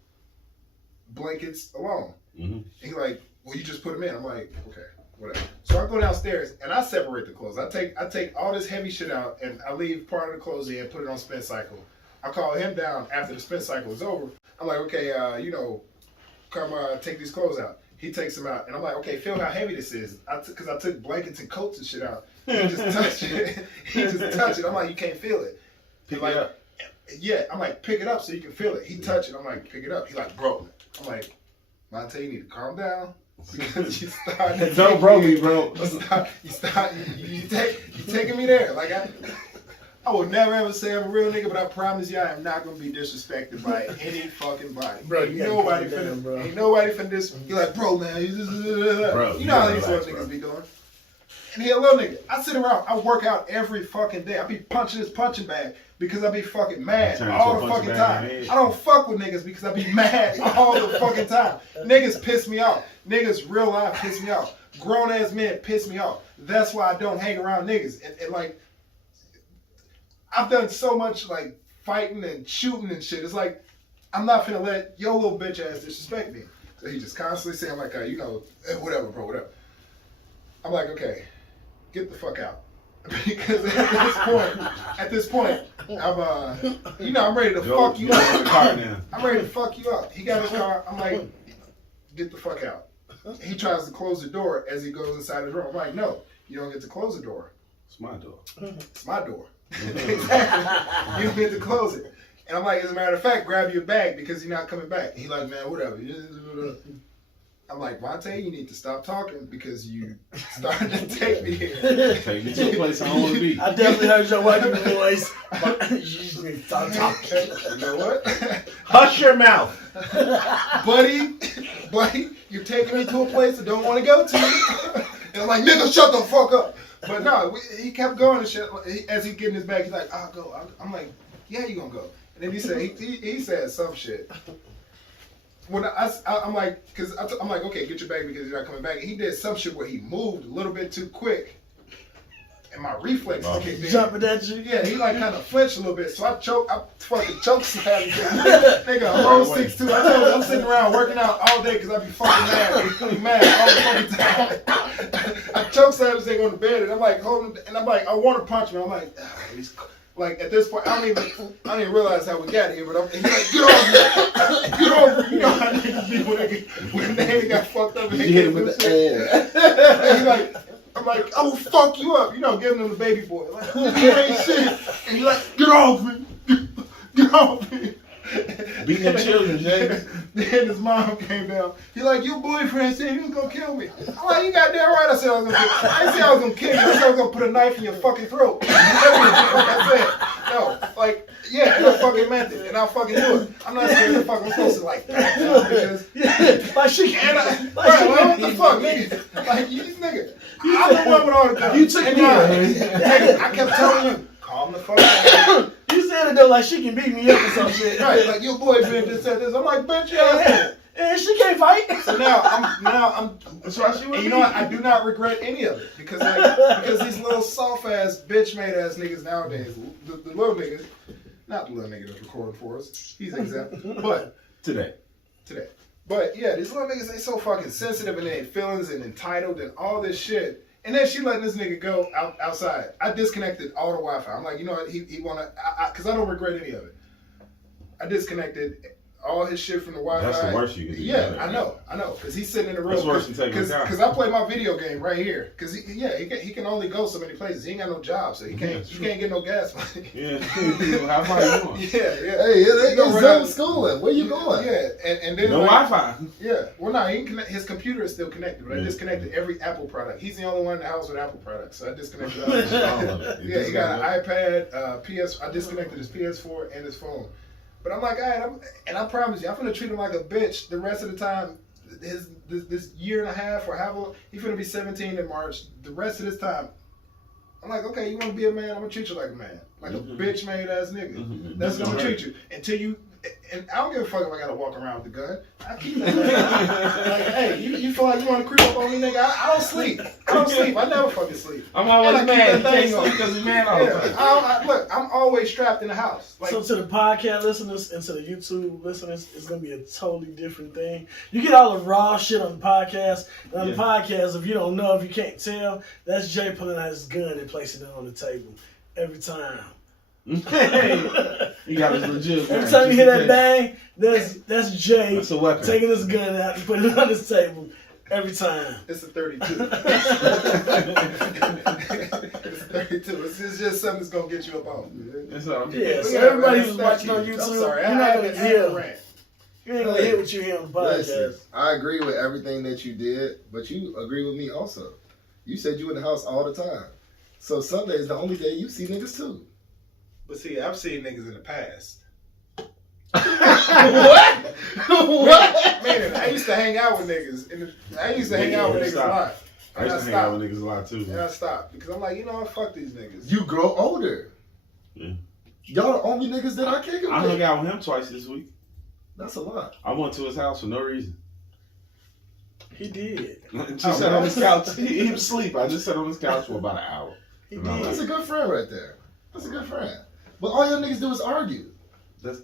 blankets alone. Mm-hmm. And he's like, well, you just put them in. I'm like, okay, whatever. So I go downstairs and I separate the clothes. I take all this heavy shit out and I leave part of the clothes in, put it on spin cycle. I call him down after the spin cycle is over. I'm like, okay, come take these clothes out. He takes them out and I'm like, okay, feel how heavy this is. Because I took blankets and coats and shit out. He just touched it. He just touched it. I'm like, you can't feel it. Pick like, it up. Yeah, I'm like, pick it up so you can feel it. He touched it. I'm like, pick it up. He like, bro. I'm like, Monte, you need to calm down. Because you start. Don't bro me, bro. You taking me there. Like I will never ever say I'm a real nigga, but I promise you I am not gonna be disrespected by any fucking body. Bro, you gotta calm down, bro. Ain't nobody finna this. You're like, bro, man. Bro, You know how these relax, little niggas be doing. And he a little nigga. I sit around. I work out every fucking day. I be punching this punching bag because I be fucking mad Turn all into the a fucking punching bag time. in the head. I don't fuck with niggas because I be mad all the fucking time. Niggas piss me off. Niggas real life piss me off. Grown ass men piss me off. That's why I don't hang around niggas. And like, I've done so much like fighting and shooting and shit. It's like, I'm not finna let your little bitch ass disrespect me. So he just constantly saying like, whatever, bro, whatever. I'm like, okay, get the fuck out. Because at this point, I'm ready to fuck you up. I'm ready to fuck you up. He got his car. I'm like, get the fuck out. He tries to close the door as he goes inside his room. I'm like, no, you don't get to close the door. It's my door. It's my door. Exactly. You get to close it. And I'm like, as a matter of fact, grab your bag because you're not coming back. He like, man, whatever. I'm like, Vontae, you need to stop talking because you started to take me here. Take me to a place I don't want to be. I definitely heard your white people voice. But you just need to stop talking. You know what? Hush your mouth. buddy, you're taking me to a place I don't want to go to. And I'm like, nigga, shut the fuck up. But no, he kept going and shit. As he get in his bag, he's like, I'll go. I'm like, yeah, you gonna go. And then he said, he said some shit. When I'm like, because I'm like, okay, get your bag because you're not coming back. And he did some shit where he moved a little bit too quick. And my reflexes kicked in. Jumping at you? Yeah, he like kind of flinched a little bit. So I fucking chokeslammed him. Nigga, I'm 6'2". I told him I'm sitting around working out all day because I be fucking mad all the fucking time. I chokeslammed this nigga on the bed and I'm like holding, and I'm like, I want to punch him. I'm like, he's like at this point, I don't even realize how we got here, but he's like, get over here. Get over here. You know how niggas be when they got fucked up and they hit him with the air. And he's like, I'm like, I will fuck you up. You know, giving him the baby boy. Like, you ain't shit. And he's like, get off me. Get off me. Beating them children, James. Then his mom came down. He's like, your boyfriend said he was going to kill me. I'm like, you goddamn right I said I was going to kill you. I didn't say I was going to kill you. I said I was going to put a knife in your fucking throat. I said, no, like, yeah, and I fucking meant it. And I'll fucking do it. I'm not scared of the fuck. I'm supposed to, like, back down because... Like she can't. What the fuck, nigga? Like, you nigga. I'm the one with all the guns. You took me nigga, I kept telling you, calm the fuck down. You said it though like she can beat me up or some shit. Right, like your boyfriend just said this. I'm like, bitch, yeah. And she can't fight. So now I'm. That's why she. And you know what? I do not regret any of it because these little soft ass bitch made ass niggas nowadays, the little niggas, not the little nigga that's recording for us. He's an example, but Today. But yeah, these little niggas, they so fucking sensitive in their feelings and entitled and all this shit. And then she letting this nigga go outside. I disconnected all the Wi-Fi. I'm like, you know what? He wanna, because I don't regret any of it. I disconnected all his shit from the Wi-Fi. That's the worst you can do. Yeah, I know. Because he's sitting in the room. That's worse than taking a Because I play my video game right here. Because he can only go so many places. He ain't got no job, so he can't get no gas money. Yeah. How far you going? Yeah. Hey, it ain't zone schooling. Where you going? Yeah, and then No Wi-Fi. Yeah. Well, no, his computer is still connected, but I disconnected every Apple product. He's the only one in the house with Apple products, so I disconnected all his shit. Yeah, he got an iPad, PS. I disconnected his PS4 and his phone. But I'm like, all right, I promise you, I'm gonna treat him like a bitch the rest of the time. This year and a half or however, he's gonna be 17 in March. The rest of this time, I'm like, okay, you wanna be a man? I'm gonna treat you like a man, like a bitch made ass nigga. That's what I'm gonna treat you until you. And I don't give a fuck if I gotta walk around with the gun. I keep it. Like, hey, you feel like you want to creep up on me, nigga? I don't sleep. I never fucking sleep. I'm always And I mad. keep that thing on. Because he's mad all the time. Look, I'm always strapped in the house. Like, So to the podcast listeners and to the YouTube listeners, it's going to be a totally different thing. You get all the raw shit on the podcast. And on the podcast, if you don't know, if you can't tell, that's Jay pulling out his gun and placing it on the table every time. Hey, you got his legit gun. Every time you hear that bang, that's Jay That's a weapon. taking his gun out and putting it on his table every time. it's a 32. It's a 32. It's just something that's gonna get you up off. That's all. Yeah, so Yeah, everybody man, who's thank watching you. on YouTube, I'm sorry. you're not going to hear. rant. You ain't going to hear what you hear on the Listen, podcast. I agree with everything that you did, but you agree with me also. You said you in the house all the time. So Sunday is the only day you see niggas too. But see, I've seen niggas in the past. What? What? Man, I used to hang out with niggas. I used to hang out with niggas a lot. I used to hang out with niggas a lot too. And I stopped because I'm like, you know what? Fuck these niggas. You grow older. Yeah. Y'all the only niggas that I kick it I with. hung out with him twice this week. That's a lot. I went to his house for no reason. He did. Just sat on his couch. He was asleep. I just sat on his couch for about an hour. He And I'm did. That's a good friend right there. That's a good friend. But all y'all niggas do is argue. That's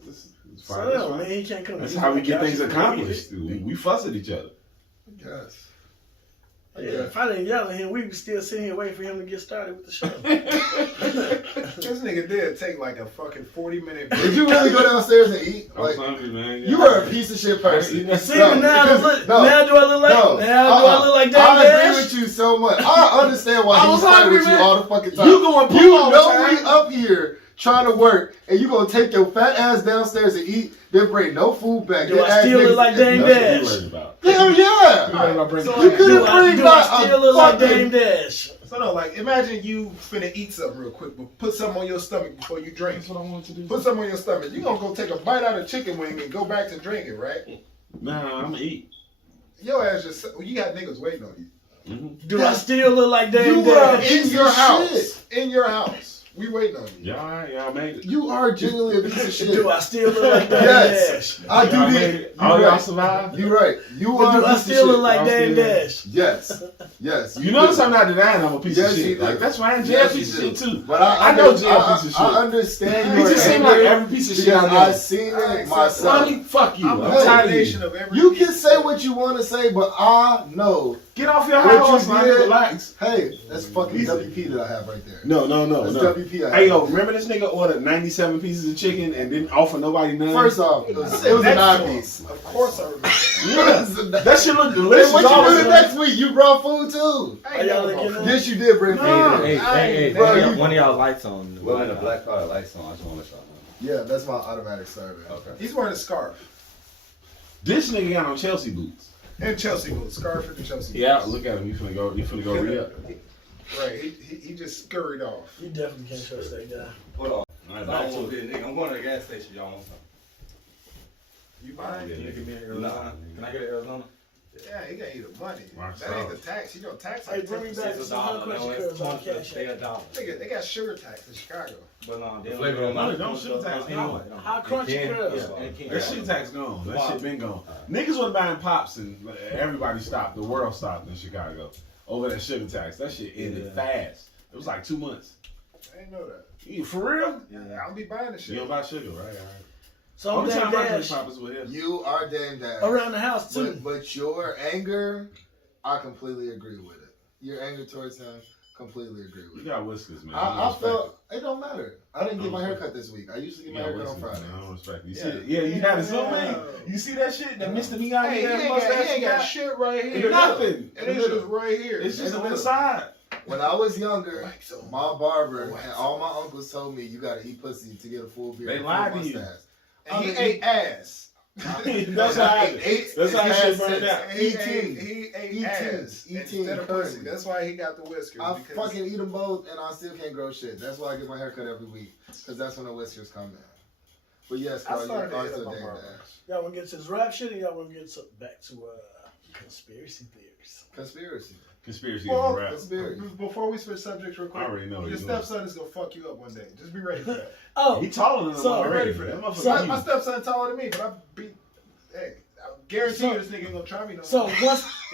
So, fine. That's man, fine. he can't come. That's to how we the get couch things and accomplished. read it. We fuss at each other. Yes. Yeah, if I didn't yell at him, we would still sitting here waiting for him to get started with the show. This nigga did take like a fucking 40-minute break. Did you really go downstairs and eat? I was Like, hungry, man. you are a piece of shit person. See, but now, because- now do I look like no, now do I look like that? I agree with you so much. I understand why I he's was fighting hungry, with you man. all the fucking time. You going You all the know time. we up here trying to work, and you gonna take your fat ass downstairs and eat, then bring no food back. Do I still look like Dame That's what Dash? you worried about. Hell yeah! So You like, couldn't bring Do back I a still look like fucking- Dame Dash? so no, like imagine you finna eat something real quick, but put something on your stomach before you drink. That's what I want to do. Put something on your stomach. You gonna go take a bite out of chicken wing and go back to drinking, right? Nah, I'm gonna eat. Your ass just you got niggas waiting on you. Do I still look like Dame You are Dash? piece In your of house. shit. In your house. We waiting on you. Y'all made it. You are genuinely a piece of shit. Do I still look like Dame Yes. Dash? I do Y'all need made it. All y'all survived. You right. You But are do a I piece still of look shit. like Y'all Dame still- Dash? Yes. Yes. You notice I'm not denying I'm a piece Yes, of you shit. do. Like that's why I ain't jail Yes, piece of you shit do. too. But I know jail piece of shit. I understand It your just seem anger like every piece of shit because I know. I've seen I it accept myself. Money, fuck you. I'm I'm a tired of combination you. of every You can say what you want to say, but I know. Get off your What high horse, you man. did- Relax. Hey, that's fucking WP that I have right there. No. That's WP I have. Hey, yo, remember this nigga ordered 97 pieces of chicken and didn't offer nobody none? First off, it was a Next 9-piece. Of course I remember. Yeah. That shit look delicious. Hey, what you do always. the next week? You brought food too. I Are ain't y'all never looking gonna- at Yes, you did bring food. Hey, Bro, hey, you- one of y'all lights on. Well, when the black car lights on, I just want to let y'all know. Yeah, that's my automatic service. Okay. He's wearing a scarf. This nigga got on Chelsea boots. And Chelsea boots. Scarf and Chelsea Yeah, boots. look at him. You finna go re-up. Right. He just scurried off. You definitely can't trust that guy. Hold on. All right, I back don't to want to it. be a nigga. I'm going to the gas station. Y'all want something? You buying? Yeah, Can you give me an Nah. Arizona? Can I get an Arizona? Yeah, he got you the money. Rock That ain't the solid. tax. You know, tax Hey, like bring me 10%. back It's a some hot dollar. country No, curls on it's cash. they a dollar. They got sugar tax in Chicago. But no, The flavor don't matter. Don't shoot tax gone. Hot crunchy can- curls. Yeah, and That shit tax gone. That shit been gone. Niggas was buying pops and everybody stopped. The world stopped in Chicago over that sugar tax. That shit ended fast. It was like 2 months. I didn't know that. You, for real? I'll be buying the You shit. don't buy sugar, right? All right. So I'm Only Dame time I drink Dash pop is with him. You are Dame Dash. around the house too. But your anger, I completely agree with it. Your anger towards him, completely agree with You it. got whiskers, man. I felt it don't matter. I didn't get my haircut this week. I usually get my haircut on Friday. I don't respect you. Yeah. See it? Yeah, you got it so man. You see that shit? That Mr. Miyagi Hey, he ass ain't mustache got got? shit right here. Nothing. And it's just right here. It's just In on the the middle. side. When I was younger, Like so. my barber and all my uncles told me you gotta eat pussy to get a full beard. They and lied full to you. mustache. And he ate ass. That's how That's how shit burned out. He Eating. ate Eating. ass Eating instead of currently. pussy. That's why he got the whiskers. I because fucking eat them both, and I still can't grow shit. That's why I get my haircut every week, because that's when the whiskers come in. But yes, I Carl, you started to are hit still up my Dame barber. Dash. Y'all want to get to this rap shit, or y'all want to get back to conspiracy theories? Conspiracy. Conspiracy Well, rap. Conspiracy. Before we switch subjects real quick, I already know your you know. stepson is gonna fuck you up one day. Just be ready for that. Oh, He taller than him So- already. ready for that. motherfucker So- My huge. stepson taller than me, but I beat. Hey, I guarantee you this nigga ain't gonna try me no so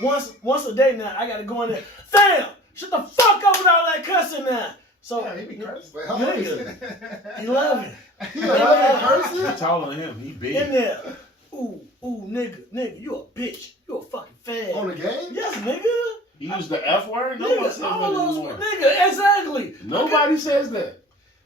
more. once a day now, I gotta go in there. Fam, shut the fuck up with all that cussing now. So Yeah, he be cursing. Wait, how old is nigga, 11 he? He like cursing? He taller than him. He big. in there. Ooh, nigga, you a bitch. You a fucking fag. On the game? Yes, nigga. He used the F word? No one Nigga, says all that those anymore. nigga, exactly. Nobody says that.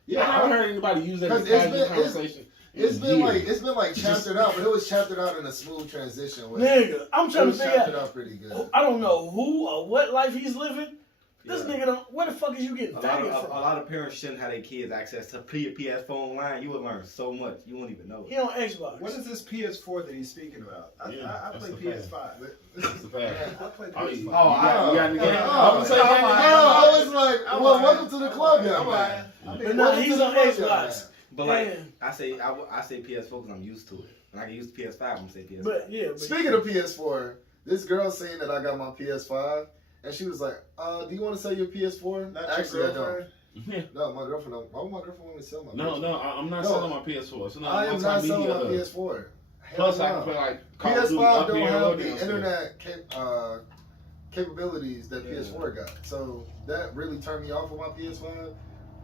Yeah, I haven't heard anybody use that in 'Cause a it's casual been- conversation. It's been years. like chaptered out, but it was chaptered out in a smooth transition. With Nigga, I'm it trying to was figure chaptered out. out pretty good. I don't know who or what life he's living. This Yeah. nigga don't. Where the fuck is you getting A faggot from? lot of parents shouldn't have their kids access to PS phone line. You would learn so much. You won't even know He it. on Xbox. What is this PS4 that he's speaking about? I that's play the PS5. That's the fact. I play Oh, PS5. you got in the game. Oh, I'm gonna say that. I was like, I'm well, lying. welcome to the club, young I'm man. lying. But no, Welcome he's to the on club, young Xbox. man. But like And- I say PS4 because I'm used to it. When I can use PS5, I'm gonna say PS5. But yeah, but Speaking of PS4, this girl saying that I got my PS5, and she was like, do you want to sell your PS4? Not Actually, your I don't. girlfriend. No, my girlfriend don't. Why would my girlfriend want me to sell my No, PS4? no, I'm not No. selling my PS4. It's not I am not selling my PS4. Plus, Hell I no. can play like Call of Duty PS5 up don't here or have the downstairs. internet capabilities that PS4 got. So that really turned me off of my PS5.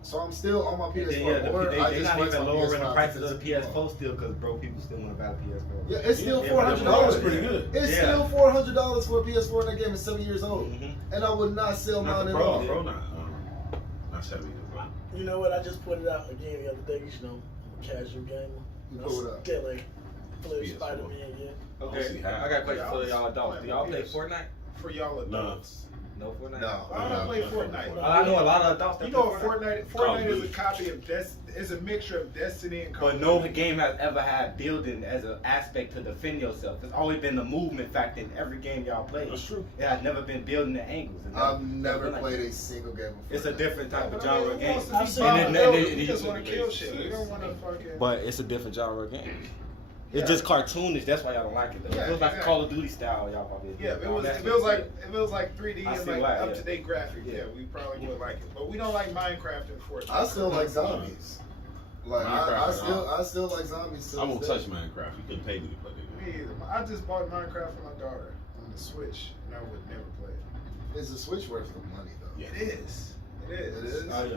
So I'm still on my And PS4. then, yeah, or I they're just not went even to my lowering the PS5 prices of the to PS4 still because bro, people still want to buy the PS4. Yeah, it's still Yeah, $400. but That's pretty good. It's Yeah. still $400 for a PS4, and that game is 7 years old. Mm-hmm. And I would not sell Not mine the at Pro. all. Pro not. Not 70. you know what? I just put it out again the other day. You know, I'm a casual gamer. You I'm pull it up. still ain't play PS4. Spider-Man yet. I Okay, see how. I got a question for y'all adults. Do y'all play Fortnite? For y'all adults. No Fortnite? No. Why don't I play Fortnite? I know a lot of adults that You know play what Fortnite Call of is a Duty. copy of it's a mixture of Destiny and Call But of no Duty. game has ever had building as an aspect to defend yourself. There's always been the movement factor in every game y'all play. That's true. It has never been building the angles. I've never played a single game before. It's a different type of But I mean, genre who game. wants to be I've seen bombed? it. They just want to kill shit. They don't want to fucking. But it's a different genre of game. It's Yeah. just cartoonish. That's why y'all don't like it. Though. Yeah, If it was like exactly. Call of Duty style, y'all probably. Yeah, if it was That's if it was what like if it was like 3D I and see like why, up to date graphics, Yeah. we probably would like it. But we don't like Minecraft and Fortnite. I still like zombies. Like I Minecraft, still like zombies. I won't touch Minecraft. You couldn't pay me to play that game. Me either. I just bought Minecraft for my daughter on the Switch, and I would never play it. Is the Switch worth the money though? Yeah. It is. It is. It is? Oh, yeah,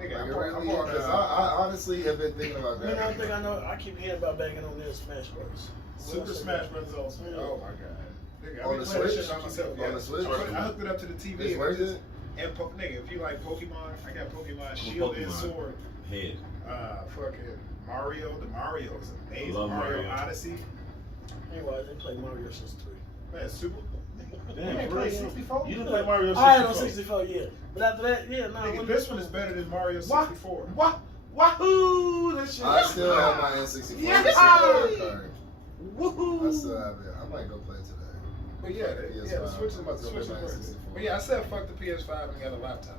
Nigga, Like, I it bought, really, I bought, because I honestly have been thinking about You know, that. one thing I know, I keep hearing about banging on this Smash Bros. Super Smash Bros. Ultimate. Oh my god. Nigga, On I the be playing Switch? shit by myself. On the Switch? I hooked it up to the TV. It's and worth just- it? And nigga, if you like Pokemon, I got Pokemon I'm a Shield and Pokemon Sword. head. Fucking Mario. The Mario is amazing. Love Mario Mario. Odyssey. Anyway, they play Mario since 3. Man, super. Damn, You ain't for play real? 64? You didn't play Mario 64. I had on 64, yeah. But after that, yeah, no. Nigga, this one is better than Mario 64. What? Wahoo! That shit. I still have my N64 Yes! card. Woohoo! I still have it. I might go play it today. But yeah, the Switch is I'm about to go Switch is play my worth it. N64. But yeah, I said fuck the PS5 and got a laptop.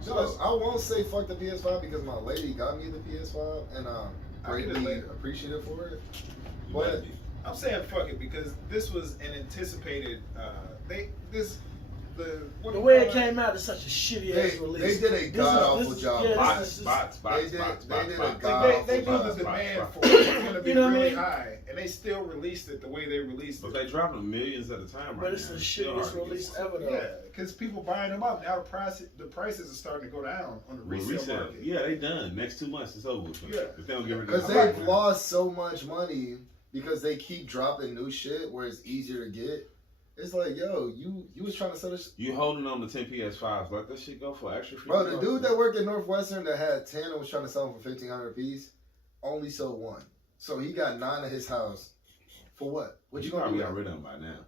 So I won't say fuck the PS5 because my lady got me the PS5 and I'm greatly appreciative for it. But I'm saying fuck it because this was an anticipated. The way it came out is such a shitty ass they release. did a god awful job. Bots. They did a god They awful knew the job. demand for it was going to be You know what I really mean? high, and they still released it the way they released But it. they dropping millions at a time right But it's now. the still hard shittiest to get release some. ever, though. Yeah, because people buying them up now. The prices are starting to go down on the With resale market. Yeah, they done. Next 2 months it's over. Yeah. If they don't get rid of Because it. they've lost so much money because they keep dropping new shit where it's easier to get. It's like, yo, you was trying to sell this. You holding on to 10 PS5s. Let that shit go for extra free. Bro, the dude that worked at Northwestern that had 10 and was trying to sell them for $1,500 a piece only sold 1. So he got 9 at his house. For what? What you gonna probably do? got rid of them by now.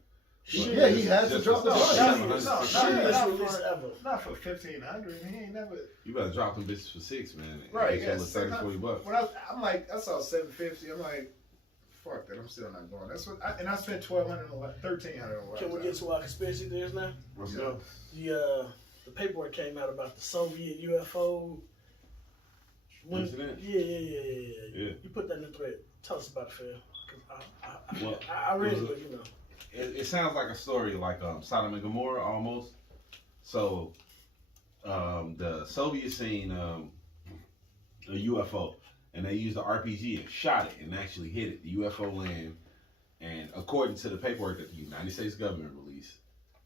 Yeah, he had to Just drop the for- price. Shittiest release ever. Not for 1,500. He ain't never. You better drop them bitches for 6, man. Right, They yeah. sell it 30, 40 bucks. When I'm like, I saw 750. I'm like, fuck that. I'm still not going. That's what. I spent 1,200 on 1,300 on. Can we get to our conspiracy theories now? Let's go. The paperwork came out about the Soviet UFO. Incident? Yeah. Yeah. You put that in the thread. Tell us about it, Phil. 'Cause Well, I read it, but you know. It sounds like a story like Sodom and Gomorrah almost. So the Soviets seen a UFO and they used the RPG and shot it and actually hit it. The UFO land, and according to the paperwork that the United States government released,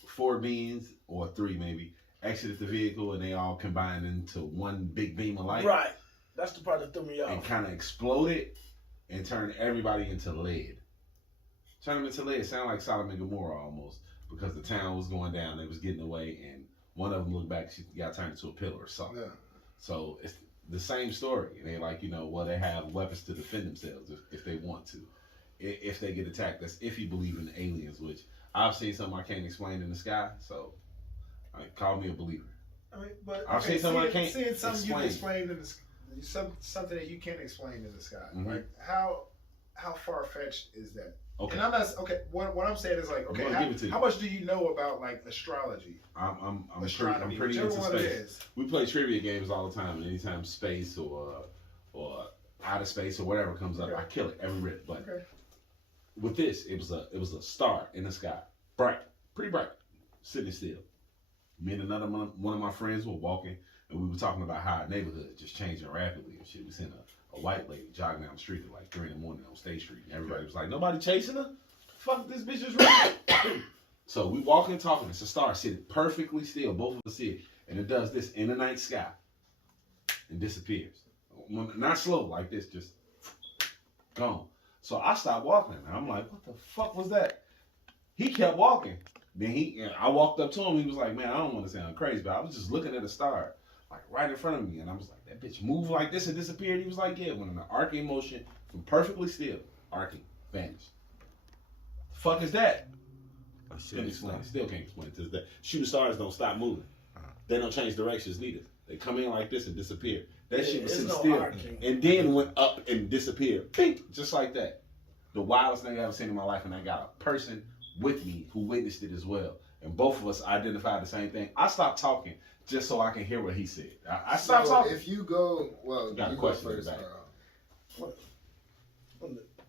4 beings or 3 maybe exited the vehicle and they all combined into one big beam of light. Right. That's the part that threw me And off. kind of exploded and turned everybody into lead. Turn them into lead. Sound like Sodom and Gomorrah almost, because the town was going down, they was getting away, and one of them looked back, she got turned into a pillar or something. Yeah. So it's the same story. And they like, well, they have weapons to defend themselves if they want to. If they get attacked, that's if you believe in aliens, which I've seen something I can't explain in the sky. So, call me a believer. I mean, but I've seen something I can't seeing something you can explain. explain in the something that you can't explain in the sky. Mhm. Like how far fetched is that? Okay. And I'm not okay. What I'm saying is like, okay, gonna give it to you. how much do you know about like astrology? I'm Astronomy, pretty whichever into one it space. is. We play trivia games all the time, and anytime space or outer space or whatever comes up, Okay. I kill it every rip. But Okay. with this, it was a star in the sky, bright, pretty bright, sitting still. Me and another one of my friends were walking, and we were talking about how our neighborhood just changing rapidly and shit. We seen a white lady jogging down the street at like 3 in the morning on State Street, and everybody was like, "Nobody chasing her? Fuck, this bitch is real." So we walking, talking. It's a star sitting perfectly still. Both of us see it, and it does this in the night sky and disappears. Not slow like this, just gone. So I stopped walking, and I'm like, "What the fuck was that?" He kept walking. Then I walked up to him. He was like, "Man, I don't want to sound crazy, but I was just looking at a star, like right in front of me." And I was like, "That bitch moved like this and disappeared." He was like, "Yeah, when in an arcing motion from perfectly still, arcing, vanished." The fuck is that? I couldn't explain it. Still can't explain it to this day. Shooting stars don't stop moving. They don't change directions neither. They come in like this and disappear. That shit was it's sitting no still. art, King. And then went up and disappeared. Pink, just like that. The wildest thing I've ever seen in my life, and I got a person with me who witnessed it as well. And both of us identified the same thing. I stopped talking just so I can hear what he said. I stopped talking. If you go, well, You got a go question in first. the back.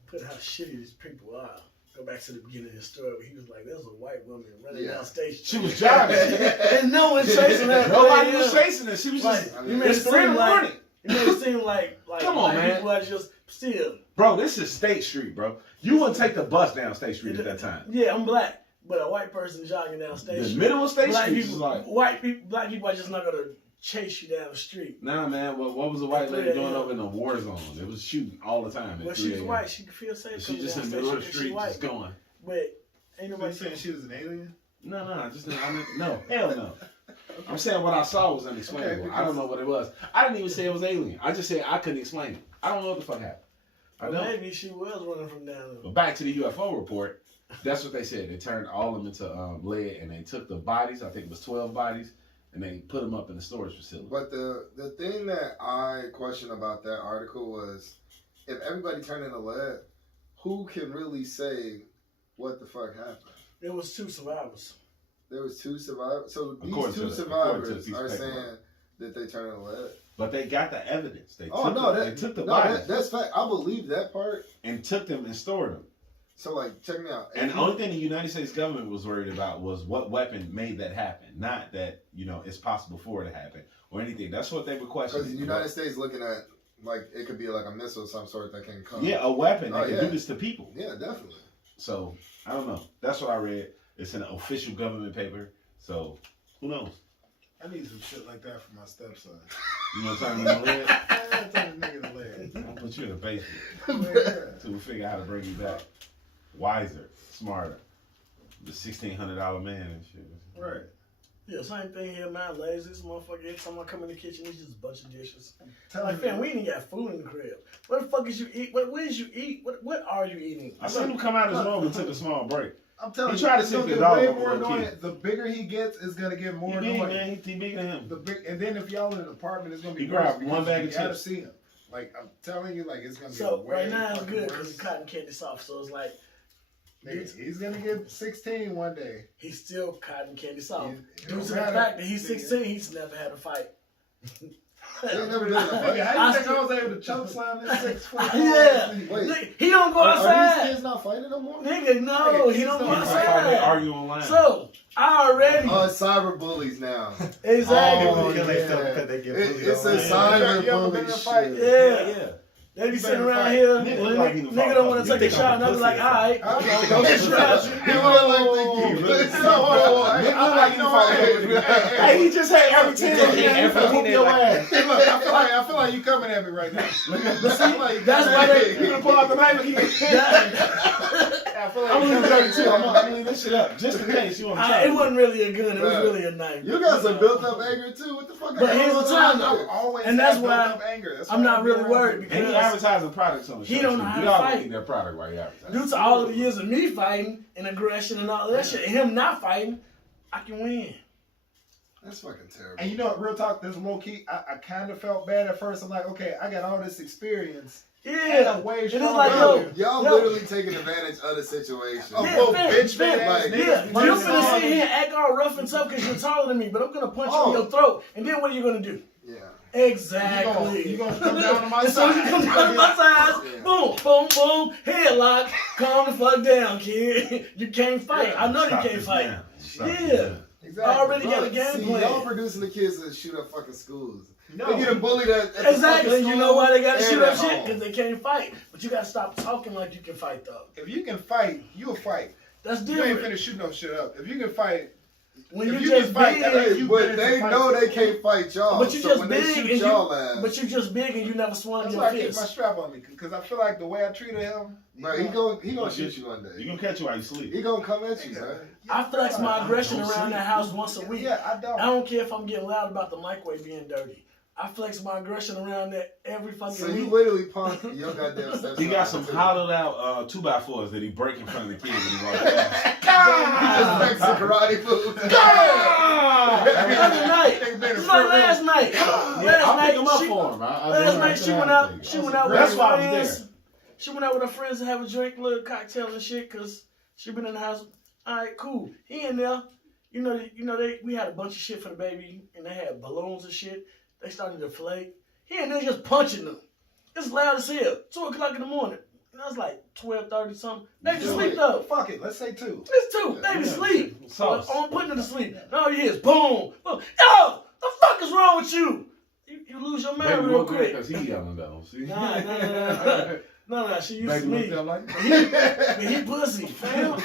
Put how shitty these people are. Go back to the beginning of the story where he was like, "There's a white woman running down State Street." She was jogging. And no one chasing her. Nobody was chasing her. She was just. You made it It's 3 in seem the like morning. you made it seem like Come on, white man. people are just still. Bro, this is State Street, bro. You wouldn't take the bus down State Street at that time. Yeah, I'm black, but a white person jogging down State The Street. middle of State Black Street people, is like. black people are just not gonna chase you down the street. Nah, man. What was the white lady Yeah, doing yeah. over in the war zone? It was shooting all the time. At Well, 3 she's a.m. white. She can feel safe. She coming just in down the middle of the State street, She's just white. going. But ain't You nobody saying she was an alien? No, no, hell no. I'm saying what I saw was unexplainable. Okay, I don't know what it was. I didn't even say it was alien. I just said I couldn't explain it. I don't know what the fuck happened. I Well, don't. maybe she was running from down there. But back to the UFO report. That's what they said. They turned all of them into lead, and they took the bodies. I think it was 12 bodies, and they put them up in the storage facility. But the thing that I question about that article was, if everybody turned into lead, who can really say what the fuck happened? There was 2 survivors. There was 2 survivors. So these According 2 to the survivors piece of are paper. saying that they turned into lead. But they got the evidence. They Oh took no, them, that, they took the no, bodies that's fact. I believe that part. and took them and stored them. So like, check me out. And the only thing the United States government was worried about was what weapon made that happen. Not that, it's possible for it to happen or anything. That's what they were questioning. because the United States looking at like it could be like a missile of some sort that can come. Yeah, a weapon that Oh, can yeah. do this to people. Yeah, definitely. So, I don't know. That's what I read. It's an official government paper. So, who knows? I need some shit like that for my stepson. You know what I'm talking about? I turn the nigga to lead. I'll put you in the basement Yeah. till we figure out how to bring you back. Wiser, smarter. The $1,600 man and shit. Right. Yeah, same thing here, man. Lazy. This motherfucker, every time I come in the kitchen, it's just a bunch of dishes. Tell Like, me, fam, we ain't even got food in the crib. What the fuck is you eat? What is you eat? What are you eating? I seen him come out his room and took a small break. I'm telling He you, tried to it's take gonna his get dog way over more a kid. annoying. The bigger he gets, it's gonna get more He big, annoying. man. He bigger than him. The big, and then if y'all in an apartment, it's gonna be He grabbed worse one because bag you of gotta chips. see him. Like I'm telling you, like it's gonna So get way right now it's fucking good because worse. the cotton candy soft. So it's like Nigga, he's gonna get 16 one day. he's still cotton candy soft. It Due don't to the matter. fact that he's 16, he's never had a fight. They never did a fight. Nigga, how you think I was able to choke slam this 6 foot? Yeah. Wait. Nigga, he don't go Are these outside. kids not fighting no more? Nigga, no, Nigga, he don't go he's He's like how they outside. argue online. So I already Cyber bullies now. exactly. Oh, Kill yeah. themselves because they get bullied It's a online. cyber You ever been bully in a fight? shit. Yeah. They be You sitting better around fight. here. Nigga look like he done Nigga fought don't want to fucking. take a You shot, and I be think like, I'm a all right, pussy go get shot. You look like they give. Hey, he just had every 10 whoop your ass. Hey, look, I feel like you coming at me right now. That's why they. You gonna pull out the knife and I feel like I'm you gonna coming leave 32. I'm gonna leave this shit up just in case you want to try. It wasn't really a gun. It was Bruh. really a knife. You got some built up anger too. What the fuck? But here's the time, I'm though. always And that's have why built up anger. That's I'm why not really around worried people. And he advertising products on the show. He don't too. know how You to all fight. need their product while you advertise. Due to all of the years of me fighting and aggression and all that shit, and him not fighting, I can win. That's fucking terrible. And you know what, real talk, this low key, I kind of felt bad at first. I'm like, okay, I got all this experience. Yeah. And way And it's stronger like, than yo, Y'all yo. literally taking advantage of the situation. Oh, Yeah, little fam, bitch fam, ass like, niggas. Yeah, be but you're running finna all sit here and act all rough and tough because you're taller than me, but I'm gonna punch you in your throat. And then what are you gonna do? Yeah. Exactly. You gonna come down to my And so side. you come down to my size, Yeah. boom, boom, boom, headlock, calm the fuck down, kid. You can't fight. I know you can't fight. Yeah. Exactly. I already got a Bro, game see, plan. y'all producing the kids that shoot up fucking schools. No. They get bullied at the Exactly. fucking You school know why they gotta and shoot at up shit? home. Because they can't fight. But you gotta stop talking like you can fight, though. If you can fight, you'll fight. That's You ain't different. finna shoot no shit up. If you can fight, When if you you just can fight, that big, means you But better they fight. know they can't fight y'all. but you so just when big they shoot and y'all you, ass, but you just big and you never swung That's your why I keep my fist. strap on me, because I feel like the way I treated him, bro, he gonna shoot you one You day. gonna catch you while you sleep. He gonna come at you, bro. I flex my aggression Don't around sleep. that house once a week. Yeah, I don't. I don't care if I'm getting loud about the microwave being dirty. I flex my aggression around that every fucking So week. you literally punked your goddamn stepson. He got some hollowed out 2x4s that he break in front of the kid when he walks past. Just makes the karate moves. Other night, just like last night. I'll pick him up for him. Last night she went out. She went out with That's her why I was friends. there. She went out with her friends to have a drink, little cocktail and shit, cause she been in the house. All right, cool. He in there. You know, we had a bunch of shit for the baby, and they had balloons and shit. They started to flake. He in there just punching them. It's loud as hell. 2:00 in the morning. And I was like 12:30 something. Baby sleep though. Fuck it, let's say 2. It's 2. Baby sleep. Sauce. I'm putting her to sleep. Now you hear is boom, boom. Yo, the fuck is wrong with you? You lose your mind real quick. Because he yelling though. See? Nah, she used to Baby me. looked up like, He pussy, fam.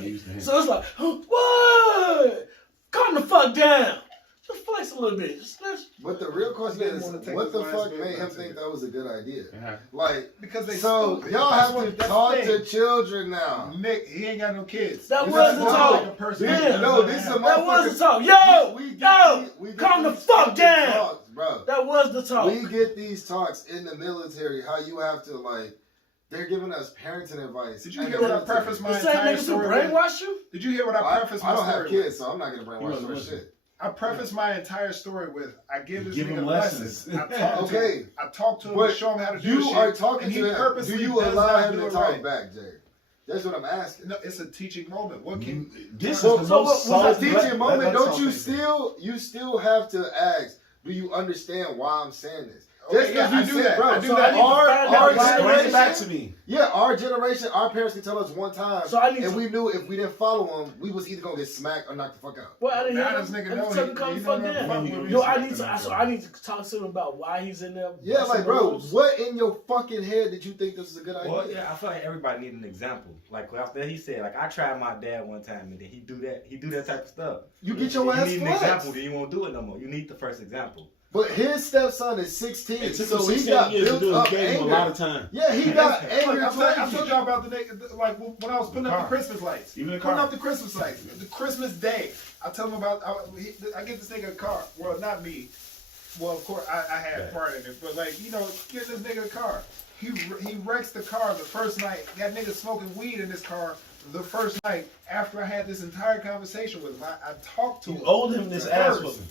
He used to him. So it's like, what? Calm the fuck down. Just flex a little bit. Just But the real question He didn't is, wanna take what his the last fuck bit made him back think to that was a good idea? Yeah. Like, because they so stupid. y'all That's have what- to that's talk the to thing. children now. Nick, he ain't got no kids. That This was is the not talk. like a person. Yeah. No, this is a that was the motherfucker. talk. Yo, We get calm the these fuck fucking down. talks, bro. That was the talk. We get these talks in the military. How you have to like, they're giving us parenting advice. Did you in hear the what I military. prefaced my The same entire niggas who story with? brainwash you? Did you hear what I prefaced my I don't story have with? kids, so I'm not gonna brainwash You for wasn't shit. I prefaced my entire story with, I give this Give nigga him lessons. lessons. Okay. I talk to him But to show him how to do You shit. are talking and to he him. purposely Do you does allow not him do to it talk right. back, Jay? That's what I'm asking. No, it's a teaching moment. What can This Well, is the so most what was soft- a teaching let- moment? let's Don't talk you things. you still have to ask? Do you understand why I'm saying this? Okay, yeah, I do that. bro. I do so that. I need to our find out why. Bring it back generation, to me. yeah, our generation, our parents could tell us one time, So I need and to- we knew if we didn't follow them, we was either gonna get smacked or knocked the fuck out. Well, I didn't Now hear this nigga him. know I just he- calm he the fuck know down. fuck with Yo, me. I need to talk to him about why he's in there. Yeah, busting like, bro, balloons. what in your fucking head did you think this was a good idea? Well, yeah, I feel like everybody needs an example. Like after he said, like I tried my dad one time, and then he do that type of stuff. You get your ass You need an flexed. example, then you won't do it no more. You need the first example. But his stepson is 16, It took so him he 16 got years to built do it. up He gave him a anger. lot of time. Yeah, he got anger I towards told you. y'all about the nigga, like when I was putting up the Christmas lights. Even the Putting car. up the Christmas lights. The Christmas day. I tell him about, I get this nigga a car. Well, not me. Well, of course, I had part in it. But like, you know, get this nigga a car. He wrecks the car the first night. Got niggas smoking weed in his car the first night after I had this entire conversation with him. I talked to him. You owed him this ass first. whooping.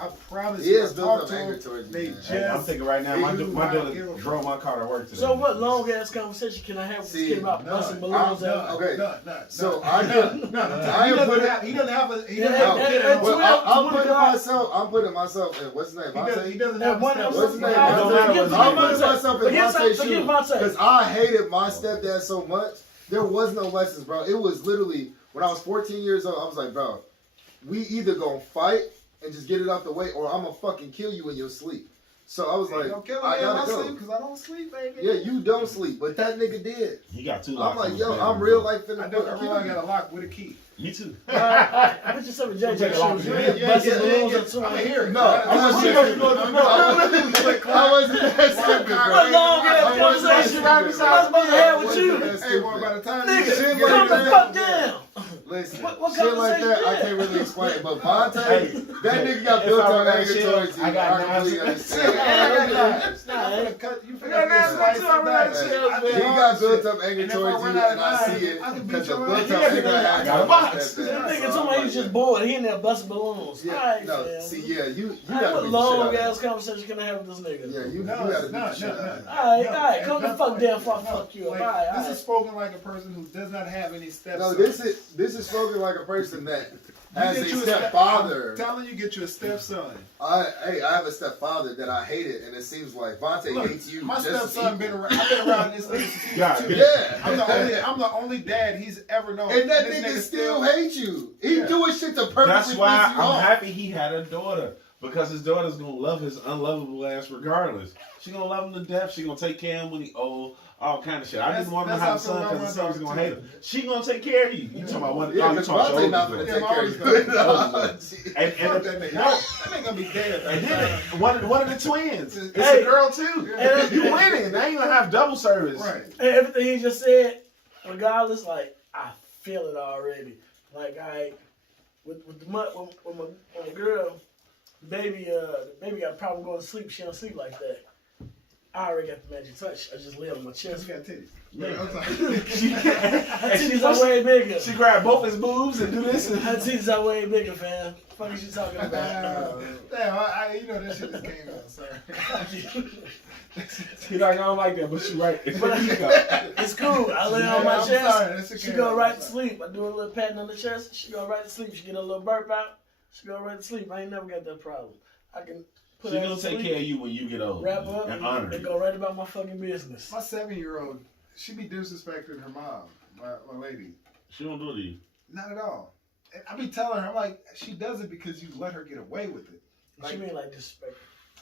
I promise He you, is I built talked up to anger him. towards you, They man. just, Hey, I'm thinking right now, my do daughter not give a drove my car to work today. So what long ass conversation can I have with See, this kid about busting balloons out? Okay. None. So I can. I He am doesn't putting. have. He doesn't have a. He Yeah, doesn't have a and- kid. and- at home. and Well, I'm 20 putting guys- myself. I'm putting myself in. What's his name? He doesn't Vontae. have One a of What's his name? them- Don't matter Vontae. what I'm his putting name myself in Forget Vontae's forget shoes Vontae. because I hated my stepdad so much. There was no lessons, bro. It was literally when I was 14 years old. I was like, bro, we either gonna fight and just get it out the way, or I'm gonna fucking kill you in your sleep. So I was like, Don't kill I me in my gotta go. sleep because I don't sleep, baby. Yeah, you don't sleep, but that nigga did. He got 2 I'm locks. like, on his yo, bedroom I'm real door. life finna I know. I fucking realize I kill got you. a lock with a key. Me too. Put yourself in JJ Take a lot shoes. of You it. ain't busting balloons I'm until gonna hear it. No, I wasn't that stupid. I wasn't that stupid, bro. What long ass I wasn't that conversation I was stupid, bro. supposed to have with I you? wasn't that Hey, well, stupid. by the time Nigga, Shit you like calm the that. fuck down. Listen, What shit like conversation that, is I that? can't really explain. But Vontae, Hey, that nigga got if built I up run out of anger shells, towards you. I got I completely knives. understand. finna cut, you finna get sliced and diced. He got built up anger And if I towards run you, out of and I knives, see it I can beat because the your built ass. up anger I I got a had. box. That So nigga I'm told me like, he's just bored. He in there busting balloons. yeah, Alright, no, fam. see, yeah, you Alright, gotta what beat long the shit out ass of him. conversation can I have with this nigga? Yeah, you No, gotta beat no, the shit out of him. Alright, calm the fuck down before I fuck you up. Like, Alright, this alright. is spoken like a person who does not have any steps. No, this is spoken like a person that has a I'm stepfather. telling you, get you a stepson. I have a stepfather that I hated, and it seems like Vontae Look, hates you my just as stepson equal. been around. I've been around this nigga since he God, was 2. Yeah. I'm the only dad he's ever known. And that This nigga still hates you. He Yeah. doing shit to purposely That's why piss you I'm off. happy he had a daughter. Because his daughter's gonna love his unlovable ass regardless. She gonna love him to death. She gonna take care of him when he old. All kind of shit. I didn't want him to have a son because his son's gonna hate him. She gonna take care of you. You talking about one? Yeah, you because talking Vontae about not your gonna oldest take Yeah, care my of you. oldest No. And Fuck that nigga. That nigga gonna be dead. And then one of the twins. It's Hey. a girl too. Hey. You winning. Now you gonna have double service. Right. And everything he just said, regardless, like I feel it already. Like with my girl, baby got a problem going to sleep. She don't sleep like that. I already got the magic touch. I just lay on my chest. She got titties. Yeah. I'm sorry. Her titties are way bigger. She grabbed both his boobs and do this. Her titties are way bigger, fam. What the fuck is you talking about? Damn, you know that shit just came out. Sorry. He's like, I don't like that, but she right. It's cool. I lay on my I'm chest. sorry, that's She okay. go right to sleep. I do a little patting on the chest. She go right to sleep. She get a little burp out. She go right to sleep. I ain't never got that problem. I can put She her gonna to take sleep, care of you when you get old. wrap up, and honor and you. go right about my fucking business. My 7-year-old, she be disrespecting her mom, my lady. She don't do it to you. Not at all. And I be telling her, I'm like, she does it because you let her get away with it. What you mean like disrespect?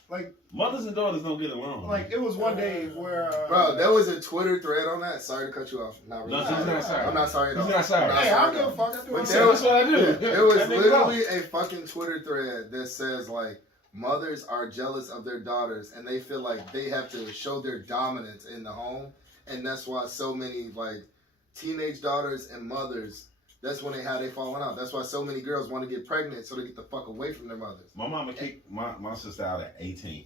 Like Mothers and daughters don't get along. Like it was one day where Bro, there was a Twitter thread on that. Sorry to cut you off. Not really. No, he's not sorry. I'm not sorry at all. He's not sorry. I'm not hey, I sorry don't at give all. a fuck. I do But what I there That's what I do. There was That nigga literally a fucking Twitter thread that says like mothers are jealous of their daughters and they feel like they have to show their dominance in the home, and that's why so many like teenage daughters and mothers, that's when they falling out. That's why so many girls want to get pregnant so they get the fuck away from their mothers. My mama kicked my sister out at 18.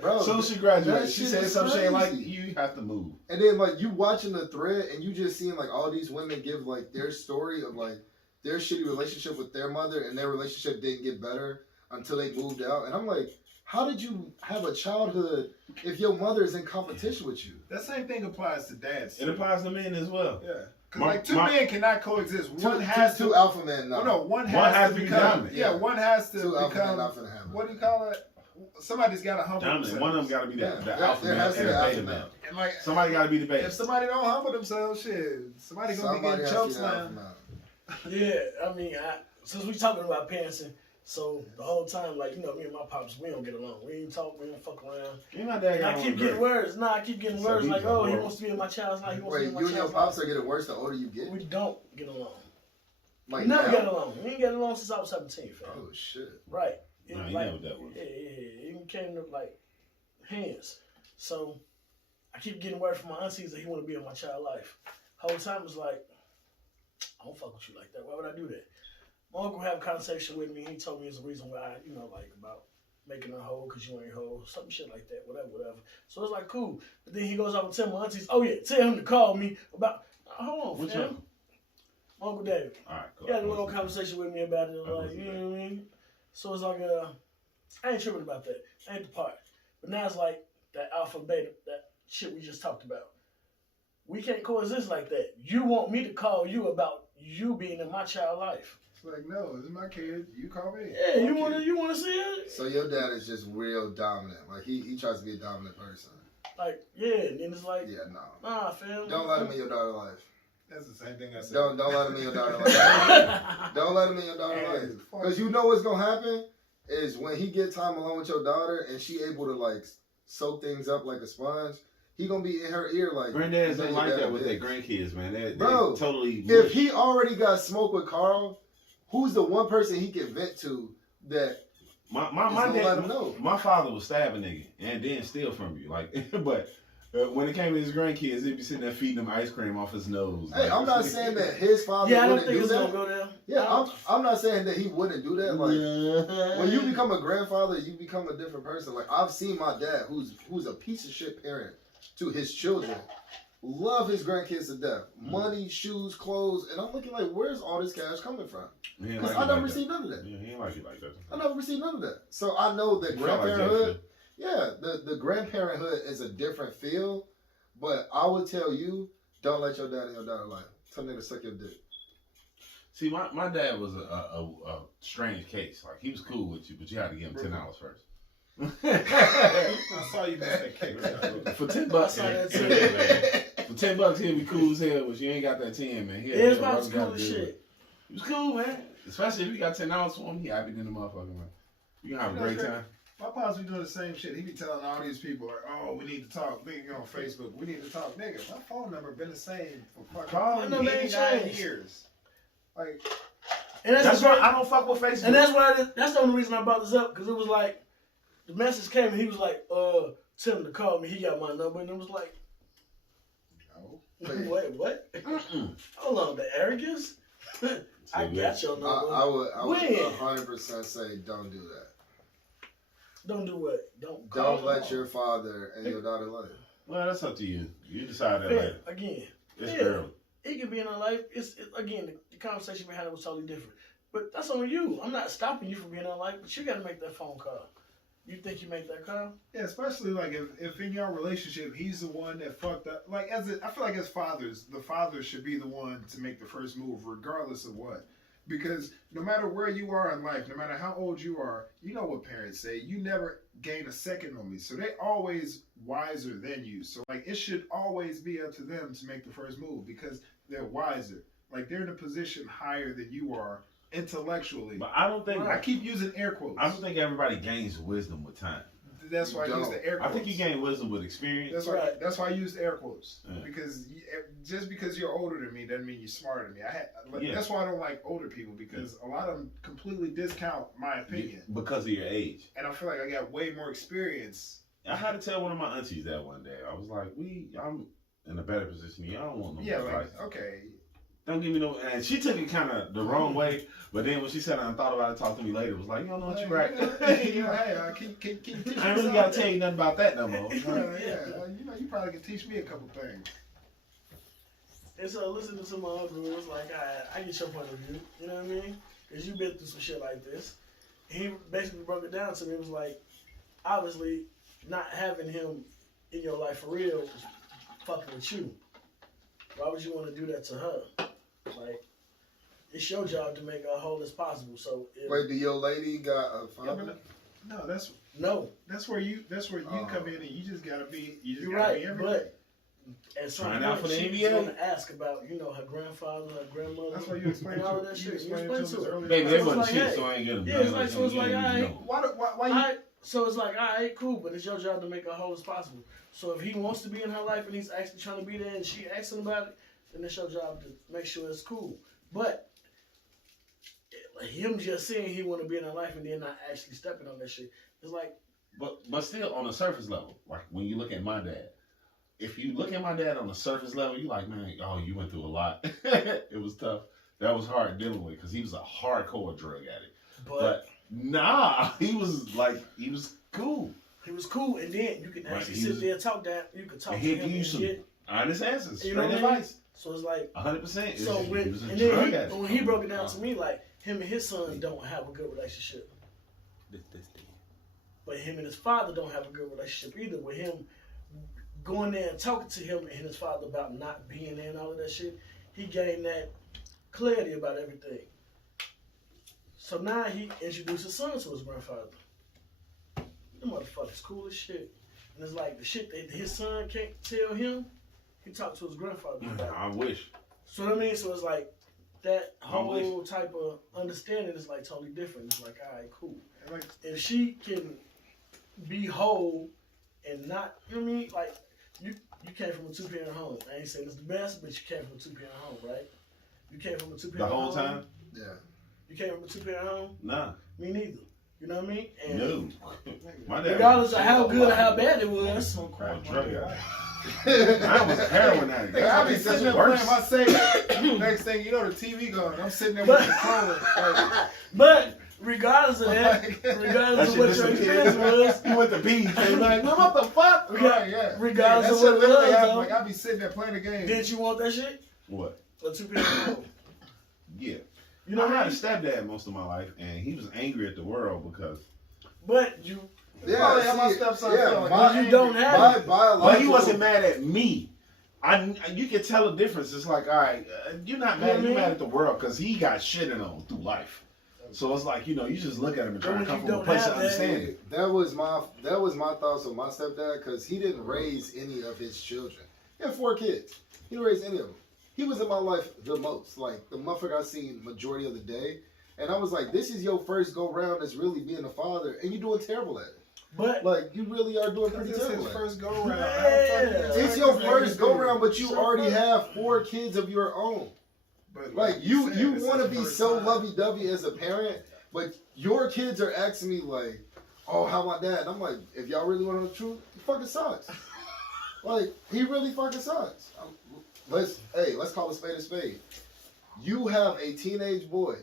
Bro, soon as she graduated, that she shit said is some shit like, crazy. you have to move. And then like you watching the thread and you just seeing like all these women give like their story of like their shitty relationship with their mother, and their relationship didn't get better until they moved out. And I'm like, how did you have a childhood if your mother is in competition with you? That same thing applies to dads. It applies to men as well. Yeah. Because like two men cannot coexist. One has two to alpha men. No, no, one has to be become dominant. Yeah, one has to two alpha men become. not finna happen. What do you call it? Somebody's got to humble Dominant. themselves. One of them got to be the Yeah, alpha there male has to and be the an alpha beta male. male. And like, Somebody got to be the beta. if somebody don't humble themselves, shit, somebody gonna be getting choke slammed. Yeah, I mean, since we talking about parenting, so the whole time, like, you know, me and my pops, we don't get along. We ain't talk, we don't fuck around. You and my dad And got I keep along getting great. words. Nah, I keep getting So words he's like, a oh, he horrible. wants to be in my child's life. He wants Wait, to be in my you and your child's pops life. are getting worse the older you get? We don't get along. Like We never now? got along. We ain't got along since I was 17, fam. Oh shit. Right. Nah, you like, know what that was. Yeah. It came to like hands. So I keep getting word from my aunties that he want to be in my child's life. Whole time was like, I don't fuck with you like that. Why would I do that? My uncle had a conversation with me. He told me it's the reason why, you know, like about making a hoe because you ain't hoe, some shit like that, whatever. So it's like cool. But then he goes out and tell my aunties, oh yeah, tell him to call me about. Hold on, Which fam. uncle? My Uncle David. All right, cool. He had a little conversation with me about it, like, you know what I mean? So it's like, I ain't tripping about that. I ain't the part. But now it's like that alpha beta, that shit we just talked about. We can't coexist like that. You want me to call you about you being in my child life. It's like, no, this is my kid. You call me. Yeah, you wanna see it? So your dad is just real dominant. Like he tries to be a dominant person. Like, yeah, and then it's like, Yeah, no. nah, fam. Don't let him in your daughter's life. That's the same thing I said. Don't let him in your daughter's life. Don't let him in your daughter's life. Because you know what's gonna happen is when he get time alone with your daughter and she able to like soak things up like a sponge, he gonna be in her ear like. Granddads "Man, don't your like dad that a with their bitch." grandkids, man. They Bro, totally. If he already got smoke with Carl, who's the one person he can vent to that? My gonna dad, let him know. my father would stab a nigga and then steal from you, like. But when it came to his grandkids, he'd be sitting there feeding them ice cream off his nose. Hey, like, I'm not saying that his father Yeah, I don't wouldn't think do it's that. gonna go there. Yeah, I'm not saying that he wouldn't do that. Like when you become a grandfather, you become a different person. Like I've seen my dad, who's a piece of shit parent to his children, love his grandkids to death. Money, shoes, clothes, and I'm looking like, where's all this cash coming from? He ain't Because like I it never like received that. none of that. Yeah, he ain't like it like that. I never received none of that. So I know that You felt like grandparenthood, that, yeah, the grandparenthood is a different feel. But I would tell you, don't let your dad in your daughter's life. Tell nigga suck your dick. See, my dad was a strange case. Like he was cool with you, but you had to give him $10 first. I saw you miss that cake. For $10, I saw that too. for $10, he'll be cool as hell. But you ain't got that 10, man. Yeah, his mom was cool as shit. He was cool, man. Especially if you got $10 for him, he happy than the motherfucker, man. You can have a great time. My pops be doing the same shit. He be telling all these people, like, oh, we need to talk. Nigga on Facebook, we need to talk. Nigga, my phone number been the same for I know fucking they ain't 89 changed. years. Like, And That's why I don't fuck with Facebook. And that's the only reason I brought this up, because it was like, the message came and he was like, tell him to call me. He got my number. And it was like, no. wait, what? Hold on, the arrogance? I got your number. I would When? 100% say don't do that. Don't do what? Don't let your father and your daughter love you. Well, that's up to you. You decide that Yeah, later. again. It's Yeah. early. It can be in our life. Again, the conversation we had was totally different. But that's on you. I'm not stopping you from being in our life, but you got to make that phone call. You think you make that call? Yeah, especially like if in your relationship he's the one that fucked up. Like I feel like as fathers, the father should be the one to make the first move, regardless of what. Because no matter where you are in life, no matter how old you are, you know what parents say. You never gain a second on me. So they always wiser than you. So like it should always be up to them to make the first move because they're wiser. Like they're in a position higher than you are intellectually. But I don't think I keep using air quotes. I don't think everybody gains wisdom with time. That's why I use the air quotes. I think you gain wisdom with experience. That's why I use air quotes because just because you're older than me doesn't mean you're smarter than me. That's why I don't like older people because a lot of them completely discount my opinion because of your age. And I feel like I got way more experience. I had to tell one of my aunties that one day. I was like, I'm in a better position than you. I don't want no advice. Okay. Don't give me no. And she took it kind of the wrong way. But then when she said I thought about it, talked to me later, it was like, you don't know what you're right. I ain't really got to tell you nothing about that no more. You probably can teach me a couple things. And so listening to my uncle, it was like, I get your point of view. You know what I mean? Because you've been through some shit like this. He basically broke it down to me. It was like, obviously, not having him in your life for real was fucking with you. Why would you want to do that to her? Like, it's your job to make her whole as possible. So wait, the your lady got a father? No, that's where you come in and you just gotta be. You're right, but at some point she's going to ask about her grandfather, her grandmother. That's why you explain all of that shit. You explain to her. Baby, they wasn't shit, so I ain't gonna. Yeah, it's like so. It's like why so it's like, all right, cool, but it's your job to make her whole as possible. So if he wants to be in her life and he's actually trying to be there and she asking about it, then it's your job to make sure it's cool. But him just saying he want to be in her life and then not actually stepping on that shit, it's like. But still, on a surface level, like when you look at my dad, if you look at my dad on a surface level, you like, man, you went through a lot. It was tough. That was hard dealing with because he was a hardcore drug addict. But nah, he was cool. He was cool, and then you can actually sit there and talk that. You could talk to him and some honest answers, straight advice. I mean? So it's like 100%. So when he broke it down to me, like him and his son don't have a good relationship. But him and his father don't have a good relationship either. With him going there and talking to him and his father about not being there and all of that shit, he gained that clarity about everything. So now he introduced his son to his grandfather. The motherfucker's cool as shit. And it's like the shit that his son can't tell him, he talked to his grandfather about. I wish. So what I mean? So it's like that whole type of understanding is like totally different. It's like, all right, cool. Like if she can be whole and not, you know what I mean? Like you came from a 2-parent home. I ain't saying it's the best, but you came from a 2-parent home, right? You came from a 2-parent home. The whole time? Yeah. You came from a 2-parent home? Nah. Me neither. You know what I mean? And no. My dad regardless of how good or how bad it was. I was a heroin addict. I be sitting there playing my Sega. Next thing you know, the TV going. I'm sitting there with the controller. But regardless of that, regardless of what your experience was, you went to B. Came like, no, what the fuck? Yeah. Regardless of what it was, like I be sitting there playing the game. Did you want that shit? What? A 2-parent home. Yeah. You know, I had a stepdad most of my life, and he was angry at the world because. But you. Yeah, see, my stepson. You don't have it. But he wasn't mad at me. You can tell the difference. It's like, all right, you're not mad. You're mad at the world because he got shitted on through life. So it's like, you just look at him and try to come from a place of understanding. That was my thoughts on my stepdad because he didn't raise any of his children. He had 4 kids. He didn't raise any of them. He was in my life the most. Like, the motherfucker I seen majority of the day. And I was like, this is your first go-round as really being a father, and you're doing terrible at it. But like, you really are doing pretty terrible at it. First go-round. It's your first go-round, but you already have 4 kids of your own. But like, you want to be so lovey-dovey as a parent, but your kids are asking me, like, oh, how my dad? And I'm like, if y'all really want to know the truth, he fucking sucks. Like, he really fucking sucks. Let's call a spade a spade. You have a teenage boy,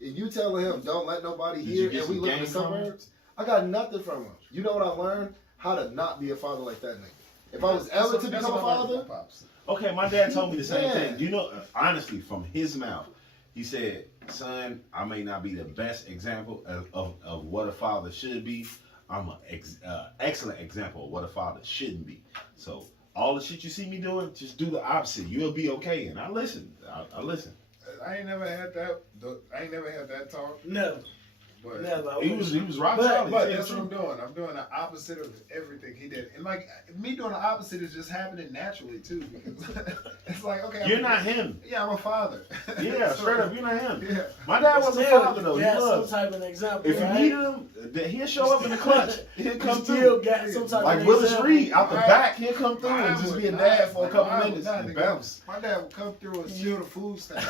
and you telling him don't let nobody hear, and we live in the suburbs. I got nothing from him. You know what I learned? How to not be a father like that nigga. If I was ever to become a father, Okay, my dad told me the same Man. thing. You know, honestly, from his mouth, he said, "Son, I may not be the best example of what a father should be. I'm an excellent example of what a father shouldn't be. So all the shit you see me doing, just do the opposite. You'll be okay." And I listen. I listen. I ain't never had that. I ain't never had that talk. Never. But Never. He was rock But- solid. But Yeah, that's what true. I'm doing. I'm doing the opposite of everything he did. And like me doing the opposite is just happening naturally too. Because it's like, okay, You're not him. Yeah, I'm a father. Yeah, So, straight up, you're not him. Yeah. My dad was a Still, father though. you He got some was. type of example, If you right? need him, he'll show up in the clutch. He'll come Still through. got some type Like of Willis example. Reed out the Right. back, he'll come through and Mine just would be a not. dad for a couple Mine would minutes not, and nigga. bounce. My dad would come through and steal the food stamps.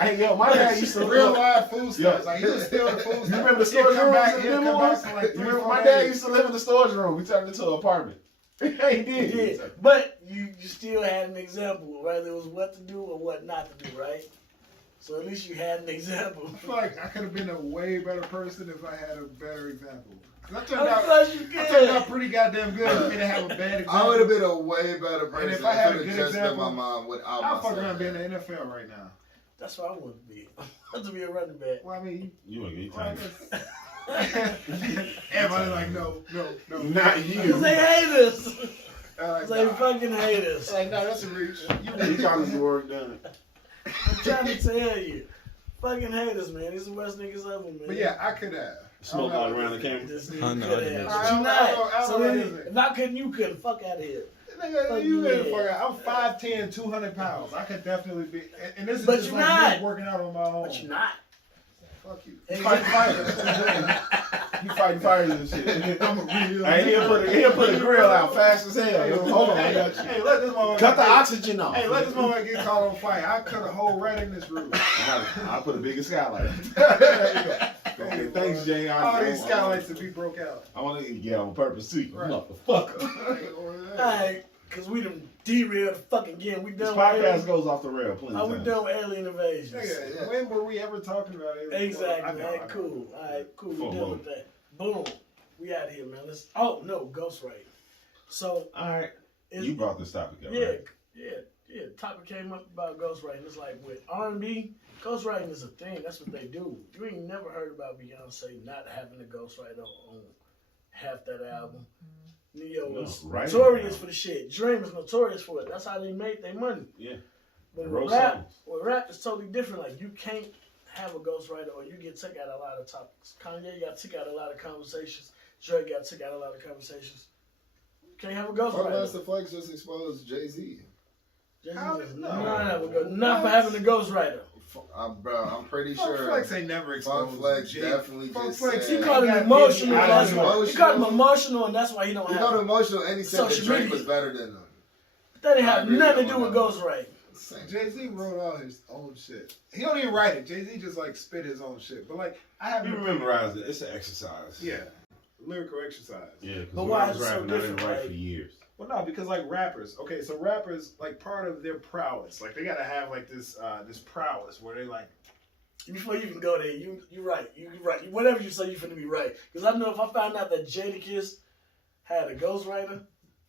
Hey yo, my dad used to Real look. live food stamps. Yo. Like he would steal the food stamps. You remember the He'd storage come rooms back- in he'd them come back ones? for like You 3 or remember 4 my dad days. used to live in the storage room. We turned it into an apartment. He did. Yeah, but you still had an example, whether it was what to do or what not to do, right? So at least you had an example. I feel like I could have been a way better person if I had a better example. 'Cause I Of turned out, course you I turned out could. pretty goddamn good for me to have a bad example. I would have been a way better person if I had a if good just been example, my mom without I'll fuck myself. around being in the NFL right now. That's what I want to be. I want to be a running back. Well, I mean, You ain't get well, time. everybody's like, no. Not Cause you. they hate us. Like, They nah. fucking hate us. Like, no, that's a reach. He got his work done. I'm trying to tell you. Fucking hate us, man. These are the worst niggas ever, man. But yeah, I could have. Smoke all around the camera. This I nigga know, could I have. know. But you I not. So know then, that is it. if I couldn't, you couldn't. Fuck out of here. Nigga, Fuck you yeah. ain't fucking. I'm 5'10", 200 pounds. I could definitely be. And this is But just you're like not. me working out on my own. But you're not. Fuck you. Fighting fires. You fighting fires and shit. I'm a real. Hey, he'll put a grill out fast as hell. Hold on, I got you. Hey, let this motherfucker Cut the get- oxygen off. Hey, let this motherfucker get caught on fire. I cut a hole right in this roof. I'll put a bigger skylight. Okay, thanks, Jay. All these skylights to be broke out. I want to get on purpose too, you Right. motherfucker. Alright, cause we done derailed the fucking game. We This done with podcast alien. goes off the rail plenty Are we times. done with alien invasions? Nigga, when were we ever talking about it? Exactly. I know, I Alright, know. cool. Alright, cool. We Full done blown. with that. Boom. We out here, man. Let's. Oh no, ghostwriting. So All right, it's, you brought this topic up, yeah, right? yeah. Topic came up about ghostwriting. It's like with R&B, ghostwriting is a thing. That's what they do. You ain't never heard about Beyonce not having a ghostwriter on half that album. Neo No, was right. notorious for the shit. Dream is notorious for it. That's how they made their money. Yeah. But Wrote with rap, songs. it's totally different. Like you can't have a ghostwriter or you get took out a lot of topics. Kanye got took out a lot of conversations. Drake got took out a lot of conversations. You can't have a Fuck ghostwriter. Master Flex just exposed Jay-Z. Jay-Z How- is no. not for having a ghostwriter. I'm pretty Funk sure. Flex ain't never Funk exposed. Flex Jay. definitely Funk just Flex, said. He called him got emotional. Diddy That's out why. of it. He called him emotional, and that's why he don't He have. got emotional and he said that Social Drake media. was better than him. That ain't I have agree nothing with to do that with one. ghostwriting. Same. Jay-Z wrote all his own shit. He don't even write it. Jay-Z just like spit his own shit. But like I haven't You memorize it. It's an exercise. Yeah. Lyrical exercise. Yeah, because But when why I was is it so rapping, I didn't different, write like- for years. Well, no, because like rappers, okay, so rappers, like part of their prowess, like they gotta have like this this prowess where they like, Before you even go there, you right. You right. Whatever you say, you finna be right. Because I know if I found out that Jadakiss had a ghostwriter,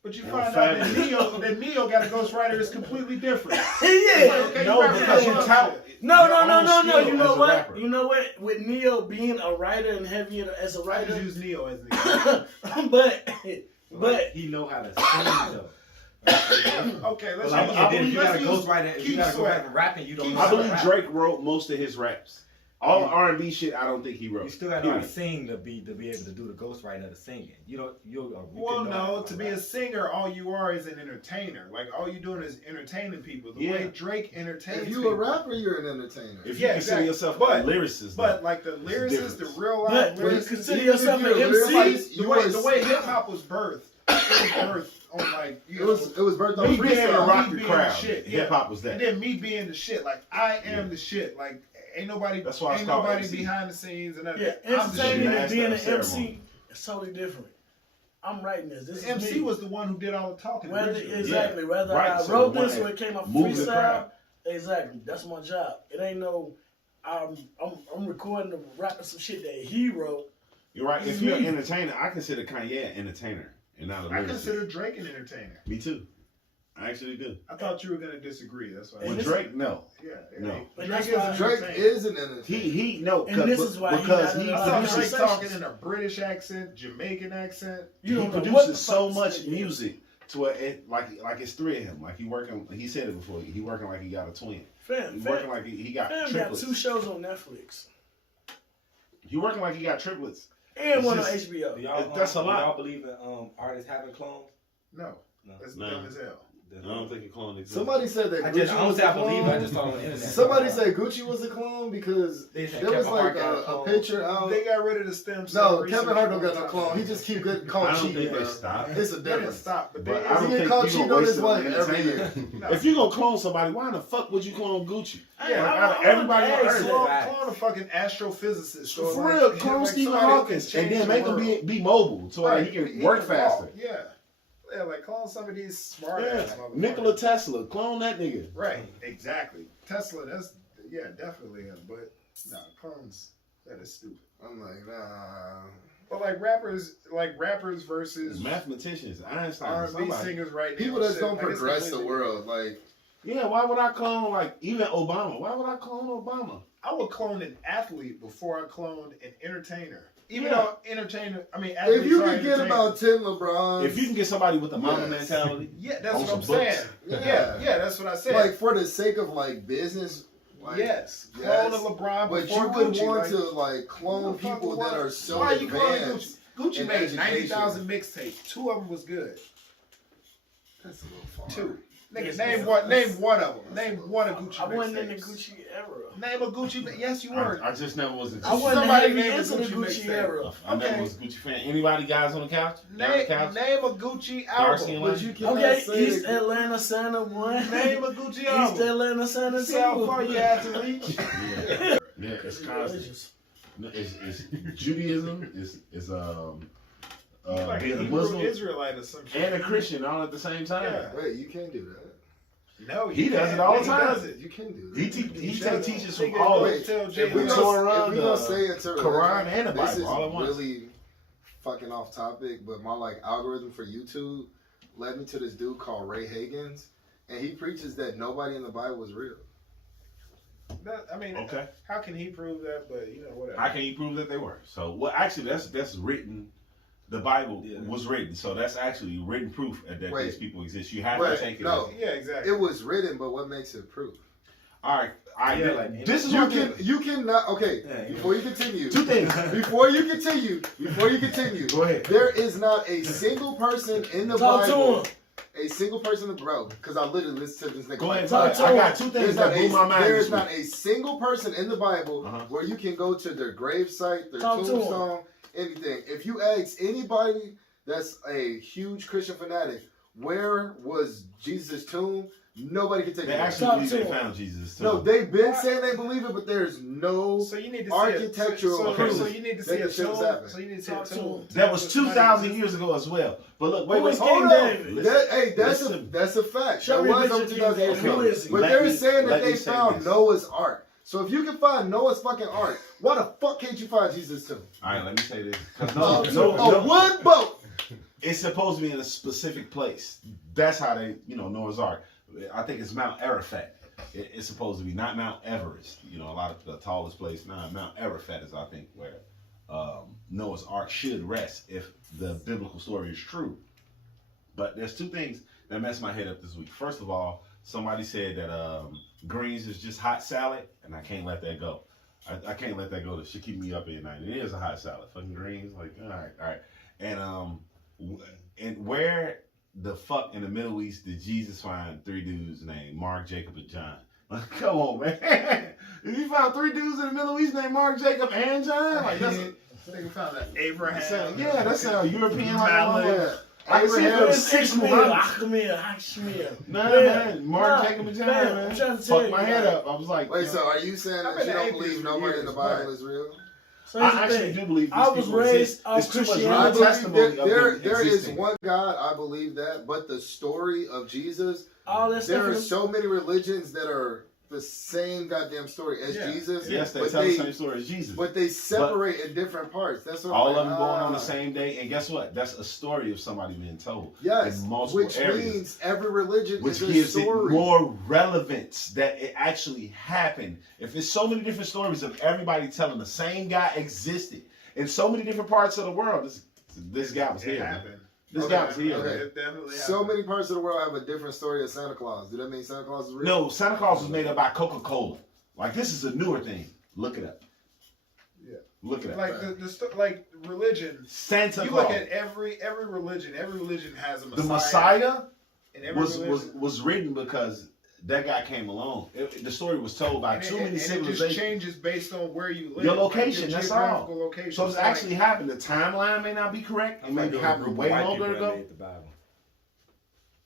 but you Well, find out fabulous. that Neo got a ghostwriter is completely different. yeah. Okay, No, you rap because you about tout. No. your own You skill know as a what? rapper. You know what? With Neo being a writer and heavy as a I writer, just use Neo as an example. but He know how to sing though. Okay, let's Like, and then if you got a use ghostwriter, if you Keep got to go Sweat. back and rapping, you don't know I how to believe rap. Drake wrote most of his raps. All the R&B shit, I don't think he wrote. You still got to know how to Period. sing to be able to do the ghostwriting of the singing. You don't. You Well, can know how no, to be a singer, all you are is an entertainer. Like all you doing is entertaining people. The Yeah. way Drake entertains If you people. a rapper, you're an entertainer. If Yeah, you consider exactly. yourself But- a lyricist, But though, like the lyricist, the difference. real but life when you lyricist, consider even if yourself an you're a MC, lyricist, the way hip hop was birthed, it was birthed on like It was birthed on me being a freestyle. rock me the being crowd, shit, hip hop was and that. then me being the shit. Like I am Yeah. the shit. Like ain't nobody, That's why it's ain't called nobody MC. behind the scenes and nothing. yeah, I'm the entertaining shit. and Master being of an ceremony. MC is totally different. I'm writing this. This The is MC me. was the one who did all the talking. Whether originally. exactly whether Right, I so wrote the one this or that it came off moved the freestyle. crowd. Exactly, that's my job. It ain't no. I'm recording and rapping some shit that he wrote, You're right. If you're an entertainer, I consider Kanye an entertainer and not a lyricist. I consider Drake an entertainer. Me too. I actually do. I thought you were gonna disagree. That's why. With Drake, no. Yeah. No. Drake is an entertainer. He no. And this is why because he he I thought Drake produces, talking in a British accent, Jamaican accent. You he don't know what the produces so fuck much this nigga music to where it like it's three of him. Like he working. He said it before. He working like he got a twin. Fam, He working like he got Fam got triplets. 2 shows on Netflix. He working like he got triplets. And It's one on just- HBO. Do y'all, That's a lot. Do y'all believe in artists having clones? No, No. that's No. dumb as hell. I don't think he cloned it. Somebody said that I Gucci don't was say a I believe clone. it. I just thought on the internet. Somebody said Gucci was a clone because They said there was Kevin like Hart got a a clone. picture out. They got rid of the stem No, cell. Kevin Hart don't got no clone. He just keep getting I called don't cheating, think they bro. stopped. It's a They didn't difference. stop, but But they. I don't He get think caught you cheating gonna on his waste it on wife every year. entertainment. No. If you gonna clone somebody, why in the fuck would you clone Gucci? Hey, Like, I out of everybody on wanna earth. ask, Clone a fucking astrophysicist. or For like- real, like clone Stephen somebody who Hawking can and then change make the him world. be mobile so that he can work walk, faster. Yeah. Yeah, like clone some of these smart Yeah, ass motherfuckers. Nikola Tesla, clone that nigga. Right, exactly. Tesla, that's definitely him. But nah, clones, that is stupid. I'm like, nah. But like rappers versus Mathematicians, Einstein, R&B somebody. singers right People now. that's gonna Like, it's progress the completely- world, like Yeah, why would I clone like even Obama? Why would I clone Obama? I would clone an athlete before I cloned an entertainer. Even Yeah. though athletes if you are could get entertainers. about 10 LeBrons, If you can get somebody with a mama Yes. mentality, Yeah, that's on what some I'm books. saying. Yeah. Yeah, that's what I said. like for the sake of like business, like, yes, yes. clone a LeBron But before you would Gucci, want like, to like clone who the fuck people would that want- are so Why are you cloning advanced. Gucci? Gucci in made education. 90,000 mixtapes. 2 of them was good. That's a little far. 2. Nigga, Yes, name yes. one. Name one of them. Name one of Gucci I wasn't in the mixtapes. Gucci era. Name a Gucci. Yes, you were. I just never was a I wasn't Somebody heavy name a into the Gucci Gucci mixtape. era. I never Okay. was a Gucci fan. Anybody guys on the couch? Y'all on the couch? Name a Gucci Darcy album. and But you cannot Okay, say East that- Atlanta Santa 1. Name a Gucci East album. Atlanta Santa 2. See how far you had to reach. Yeah, yeah, it's constant. It's Judaism. It's Like being a a Hebrew Muslim Israelite or some shit. and a Christian all at the same time. Yeah. Wait, you can't do that. No, He you does can't. it all the He time. does it. You can do that. He teaches from Nigga, all go of it. tell Jay If we The West. Torah, gonna the say it's a Quran, and the this Bible is all at once. really fucking off topic, but my like algorithm for YouTube led me to this dude called Ray Hagins, and he preaches that nobody in the Bible is real. I mean, Okay. how can he prove that? But whatever. How can you prove that they were? So, well, actually, that's written. The Bible was written, so that's actually written proof that Wait. these people exist. You have Wait, to take it. no. as- Yeah, exactly. It was written, but what makes it proof? All right. Yeah, like, this is You what you cannot. Okay, Yeah, before you continue, two things. before you continue, Go ahead. there is not a single person in the Talk to Bible. him. A single person in the bro, because I literally listened to this nigga. Go ahead. Talk I to got him. two things that blew my mind. There this is not week. a single person in the Bible Uh-huh. where you can go to their grave site, their Talk to 'em. tombstone, anything. If you ask anybody that's a huge Christian fanatic, where was Jesus' tomb? Nobody can take They it. actually Talk believe to they him. found Jesus too. No, they've been saying they believe it, but there's no. So you need to see Architectural So proof you need to that see a the shit was tomb. happening. So you need to see Talk a to tomb. him. That was 2,000 years ago as well. But look, wait, Who is hold King on. David? That, Listen. that's a fact. Show that me a was picture over of King 2000 David. years ago. Who is he? But Let they're me- saying that let me they say found this. Noah's Ark. So if you can find Noah's fucking ark, why the fuck can't you find Jesus' tomb? All right, let me say this. 'Cause A wood boat. It's supposed to be in a specific place. That's how they, Noah's Ark. I think it's Mount Arafat. It's supposed to be not Mount Everest. A lot of the tallest place. Now, Mount Arafat is, I think, where Noah's Ark should rest if the biblical story is true. But there's two things that messed my head up this week. First of all, somebody said that greens is just hot salad, and I can't let that go. I can't let that go. That should keep me up at night. It is a hot salad. Fucking greens, like all right. And where the fuck in the Middle East did Jesus find 3 dudes named Mark, Jacob, and John? Like, come on, man. If you found 3 dudes in the Middle East named Mark, Jacob, and John, like that's Nigga found that Abraham. that's a European Malak. I can see Abraham, it It's 6 Ishmael, Muhammad. Achmir. Nah, man. Mark, Jacob, and John, man, man. I'm trying to tell Fuck you, my head up. I was like, Wait, so are you saying I've that been you don't an believe atheist for nobody in the years, Bible but- is real? So here's I the actually thing. do believe these I was people raised exist. off There's too much Christianity. wrong I believe testimony of there them is existing. one God, I believe that, but the story of Jesus, All that stuff. there are in- so many religions that are the same goddamn story as Jesus. Yes, they but tell the same story as Jesus. But they separate in different parts. That's what all of them going on the same day. And guess what? That's a story of somebody being told. Yes, in multiple which areas. means every religion Which is a gives story. it more relevance that it actually happened. If there's so many different stories of everybody telling the same guy existed in so many different parts of the world, this guy was here. Happened. This guy was here. Okay. It definitely So happened. many parts of the world have a different story of Santa Claus. Do that mean Santa Claus is real? No, Santa Claus was made up by Coca-Cola. Like, this is a newer thing. Look it up. Yeah. Look it up. Like like religion. Santa You Claus. look at every religion. Every religion has a Messiah. The Messiah and every religion. was written because that guy came along. The story was told by too many and civilizations. it just changes based on where you live. Your location, like that's geographical all. Location. So it's actually happened. The timeline may not be correct. It may be happening way longer ago.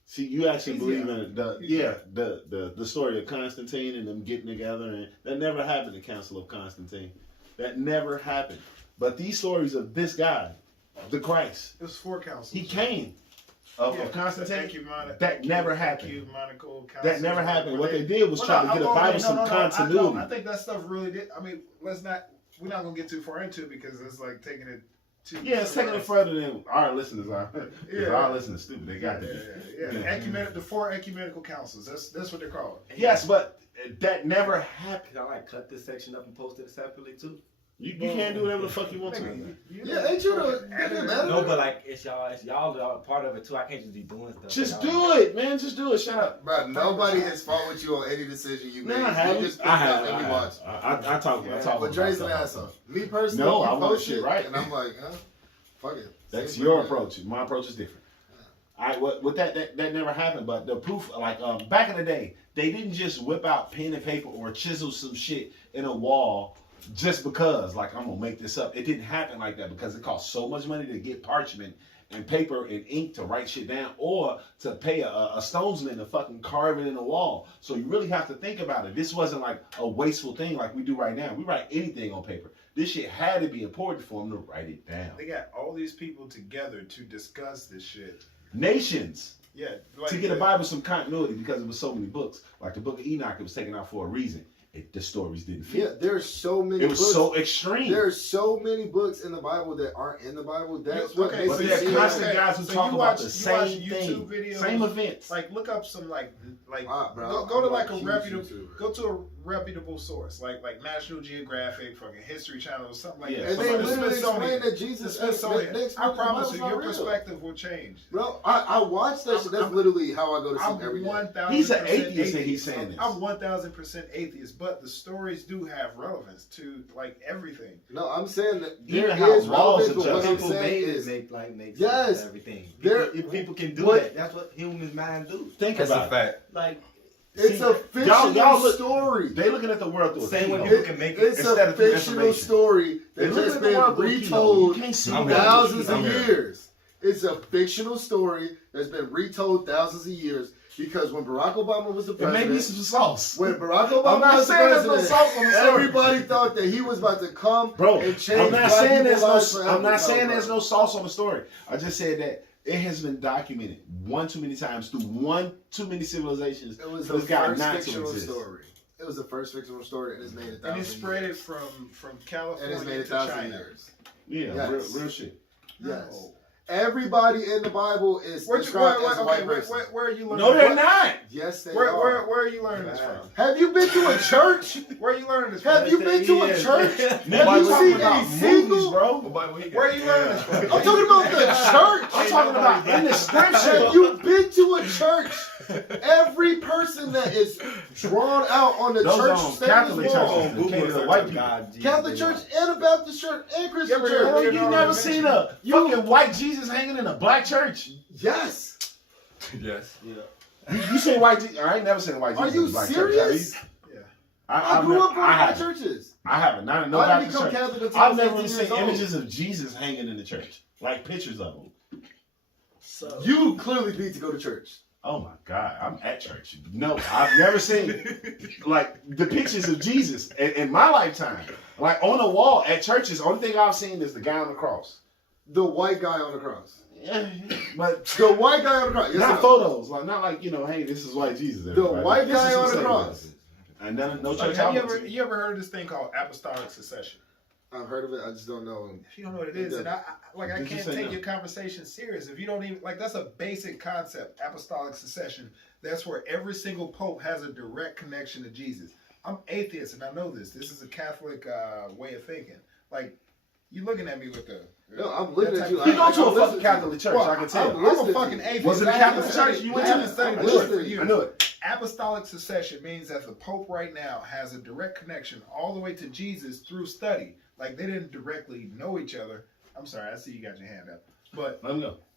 See, you actually believe in the story of Constantine and them getting together, and that never happened. The Council of Constantine, that never happened. But these stories of this guy, the Christ, it was 4 councils. he came of Constantine. That never happened. Ecumenical councils. That never happened. What they did was try to get a Bible some continuity. I think that stuff really did. I mean, we're not gonna get too far into it because it's like taking it. Yeah, it's taking it further than our listeners are. Our listeners stupid. They got that. The 4 ecumenical councils. That's what they're called. Yes, but that never happened. Can I like cut this section up and post it separately too? You can do whatever the fuck you want to. Yeah, ain't you the No, but like it's y'all are part of it too. I can't just be doing stuff. Just do it, man. Just do it. Shut up. Bro, nobody has fought with you on any decision you made. No, I haven't. You just picked up and you watch. I talk. But Dre's an asshole. Me personally, No, I you want post shit it, right. and I'm like, fuck it. That's Same your thing. approach. My approach is different. With that never happened. But the proof, like back in the day, they didn't just whip out pen and paper or chisel some shit in a wall just because, like, I'm gonna make this up. It didn't happen like that because it cost so much money to get parchment and paper and ink to write shit down, or to pay a stonesman to fucking carve it in the wall. So you really have to think about it. This wasn't like a wasteful thing like we do right now. We write anything on paper. This shit had to be important for them to write it down. They got all these people together to discuss this shit. Nations. Yeah. Like To get a Bible some continuity because it was so many books. Like the book of Enoch, it was taken out for a reason. The stories didn't fit. Yeah, there's so many. It was books. so extreme. There's so many books in the Bible that aren't in the Bible. That's what makes But it they're seem constant guys who talk about the same YouTube thing, videos, same events. Like look up some like bro, go to I'm like a huge reputable YouTuber. go to a reputable source like National Geographic, fucking History Channel, something like Yeah. that. And they The literally explain Smithsonian. that Jesus. The Smithsonian. they explain I promise the you, Bible's your not real. perspective will change. Bro, I watch that shit. That's literally how I go to sleep every day. 1,000% He's an atheist and he's saying this. I'm 1,000% atheist, but the stories do have relevance to like everything. No, I'm saying that Even there how is laws relevance, but what adjust. I'm People saying made is it make sense yes, and everything. there- If people can do what- that, that's what humans mind do. Think That's about a it. fact. Like it's See, a fictional y'all look- story. They looking at the world through a Same when keyhole. people can make it It's instead a of through fictional information. story They that's look just at the been world through a keyhole. retold You can't see I'm that. thousands of I'm here. years. It's a fictional story that's been retold thousands of years because when Barack Obama was the It may president, be some sauce. when Barack I'm Obama not was the saying there's no president, sauce on the story. everybody thought that he was about to come Bro, and change I'm not black saying people's lives there's forever. I'm not saying bro. there's no sauce on the story. I just said that it has been documented one too many times through one too many civilizations. It was for the this guy first not to fictional exist. story. It was the first fictional story, and it's made it. And it spread it from and California it's made to 1,000 China. years. Yeah, Yes. real shit. Yes. No. Everybody in the Bible is Where described as a white person. are you learning? No, they're not. Yes, they Where are. are you learning this from? Have you been to a church? Where are you learning this from? Have you been to a church? Nigga, Have you you talking seen about any movies, single? bro? Where are you learning this from? I'm talking about the church. I'm talking about in the scripture. Have you been to a church? Every person that is drawn out on the Those church are status Catholic wall, churches. They cater to white people. Catholic church and a Baptist church and Christian Yeah, but church. You never seen a fucking white Jesus hanging in a black church? Yes. Yes. You seen white Jesus? I ain't never seen a white Are Jesus you in a black serious? church. Yeah. I grew up going I to haven't. churches. I haven't. Not in no I didn't Baptist become church. Catholic until I I've was never 18 really seen years old. images of Jesus hanging in the church, like pictures of him. So You clearly need to go to church. Oh my God, I'm at church. No, I've never seen like the pictures of Jesus in my lifetime. Like on a wall at churches, only thing I've seen is the guy on the cross. The white guy on the cross. Yeah, but The white guy on the cross. Yes, not no. photos. Like not like hey, this is white Jesus. The everybody. white This guy is on the who cross. I And then no church. Have you ever heard of this thing called apostolic succession? I've heard of it. I just don't know. If you don't know what it is, and I can't take your conversation serious if you don't even that's a basic concept. Apostolic succession. That's where every single pope has a direct connection to Jesus. I'm atheist, and I know this. This is a Catholic way of thinking. Like you looking at me with the. No, I'm looking at you. You go to a fucking Catholic church. I can tell. I'm a fucking atheist. Was it a Catholic church you went to? Studied this for years. I knew it. Apostolic succession means that the Pope right now has a direct connection all the way to Jesus through study. Like they didn't directly know each other. I'm sorry, I see you got your hand up. But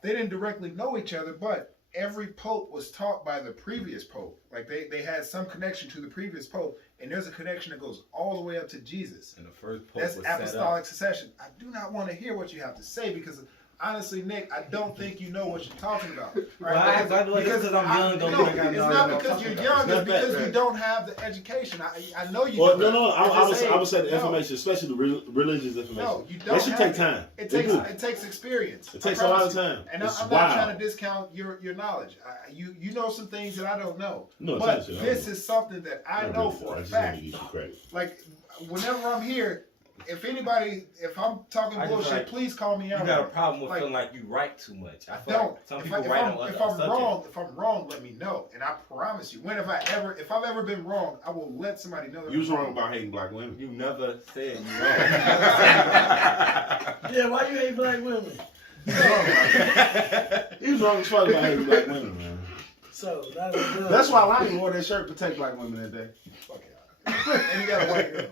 they didn't directly know each other, but every Pope was taught by the previous Pope. Like they had some connection to the previous Pope, and there's a connection that goes all the way up to Jesus. And the first Pope That's was apostolic succession. I do not want to hear what you have to say because honestly, Nick, I don't think you know what you're talking about. Right? Because I'm young, it's not because you're young, it's because you don't have the education. I know you Well, don't. no, I would say the information, especially the religious information. No, you don't. That should take time. It takes experience. It takes a lot of time. And I'm not trying to discount your knowledge. You know some things that I don't know. No, but this is something that I know for a fact. Like whenever I'm here, if I'm talking bullshit, please call me out. You got a problem with feeling like you write too much. I feel like some people write on other subjects. If I'm wrong, let me know. And I promise you, if I've ever been wrong, I will let somebody know that you was wrong about hating black women. You never said you wrong. Yeah, why you hate black women? He was wrong as fuck about hating black women, man. So that's why Lonnie wore that shirt to protect black women that day. Fuck yeah. And he got a white girl.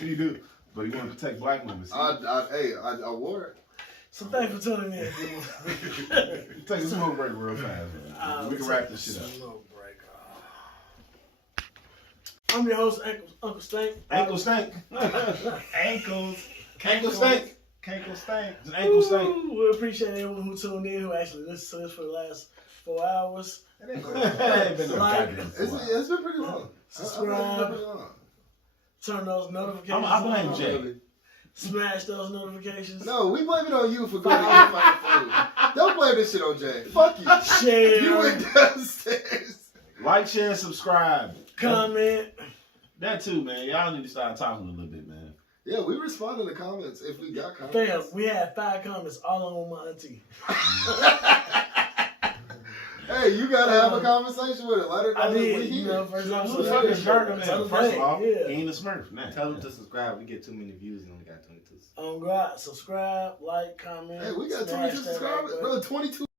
He do. But he wanted to protect black women. I wore it. So thanks for tuning in. Take a smoke break real fast, man. We can wrap this shit up. Smoke break. I'm your host, Uncle Stank. Ankle stank. Ankles. Ankle stank. Ankle stank. It's an ankle stank. We appreciate everyone who tuned in, who actually listened to us for the last 4 hours. It's been pretty long. Subscribe. Turn those notifications I blame on. Jay. Smash those notifications. No, we blame it on you for going out and fighting food. Don't blame this shit on Jay. Fuck you. Share. You went downstairs. Like, share, subscribe. Comment. That too, man. Y'all need to start talking a little bit, man. Yeah, we respond to the comments if we got comments. Fam, we had 5 comments, all on my auntie. Hey, you gotta have a conversation with it. Let her know. I did. You know, first Who the fuck is Burger Man? First of all, he yeah. ain't a Smurf. Nah. Tell them to subscribe. We get too many views and only got 22. God, subscribe, like, comment. Hey, we got smash 22 that subscribers. like Bro, 22.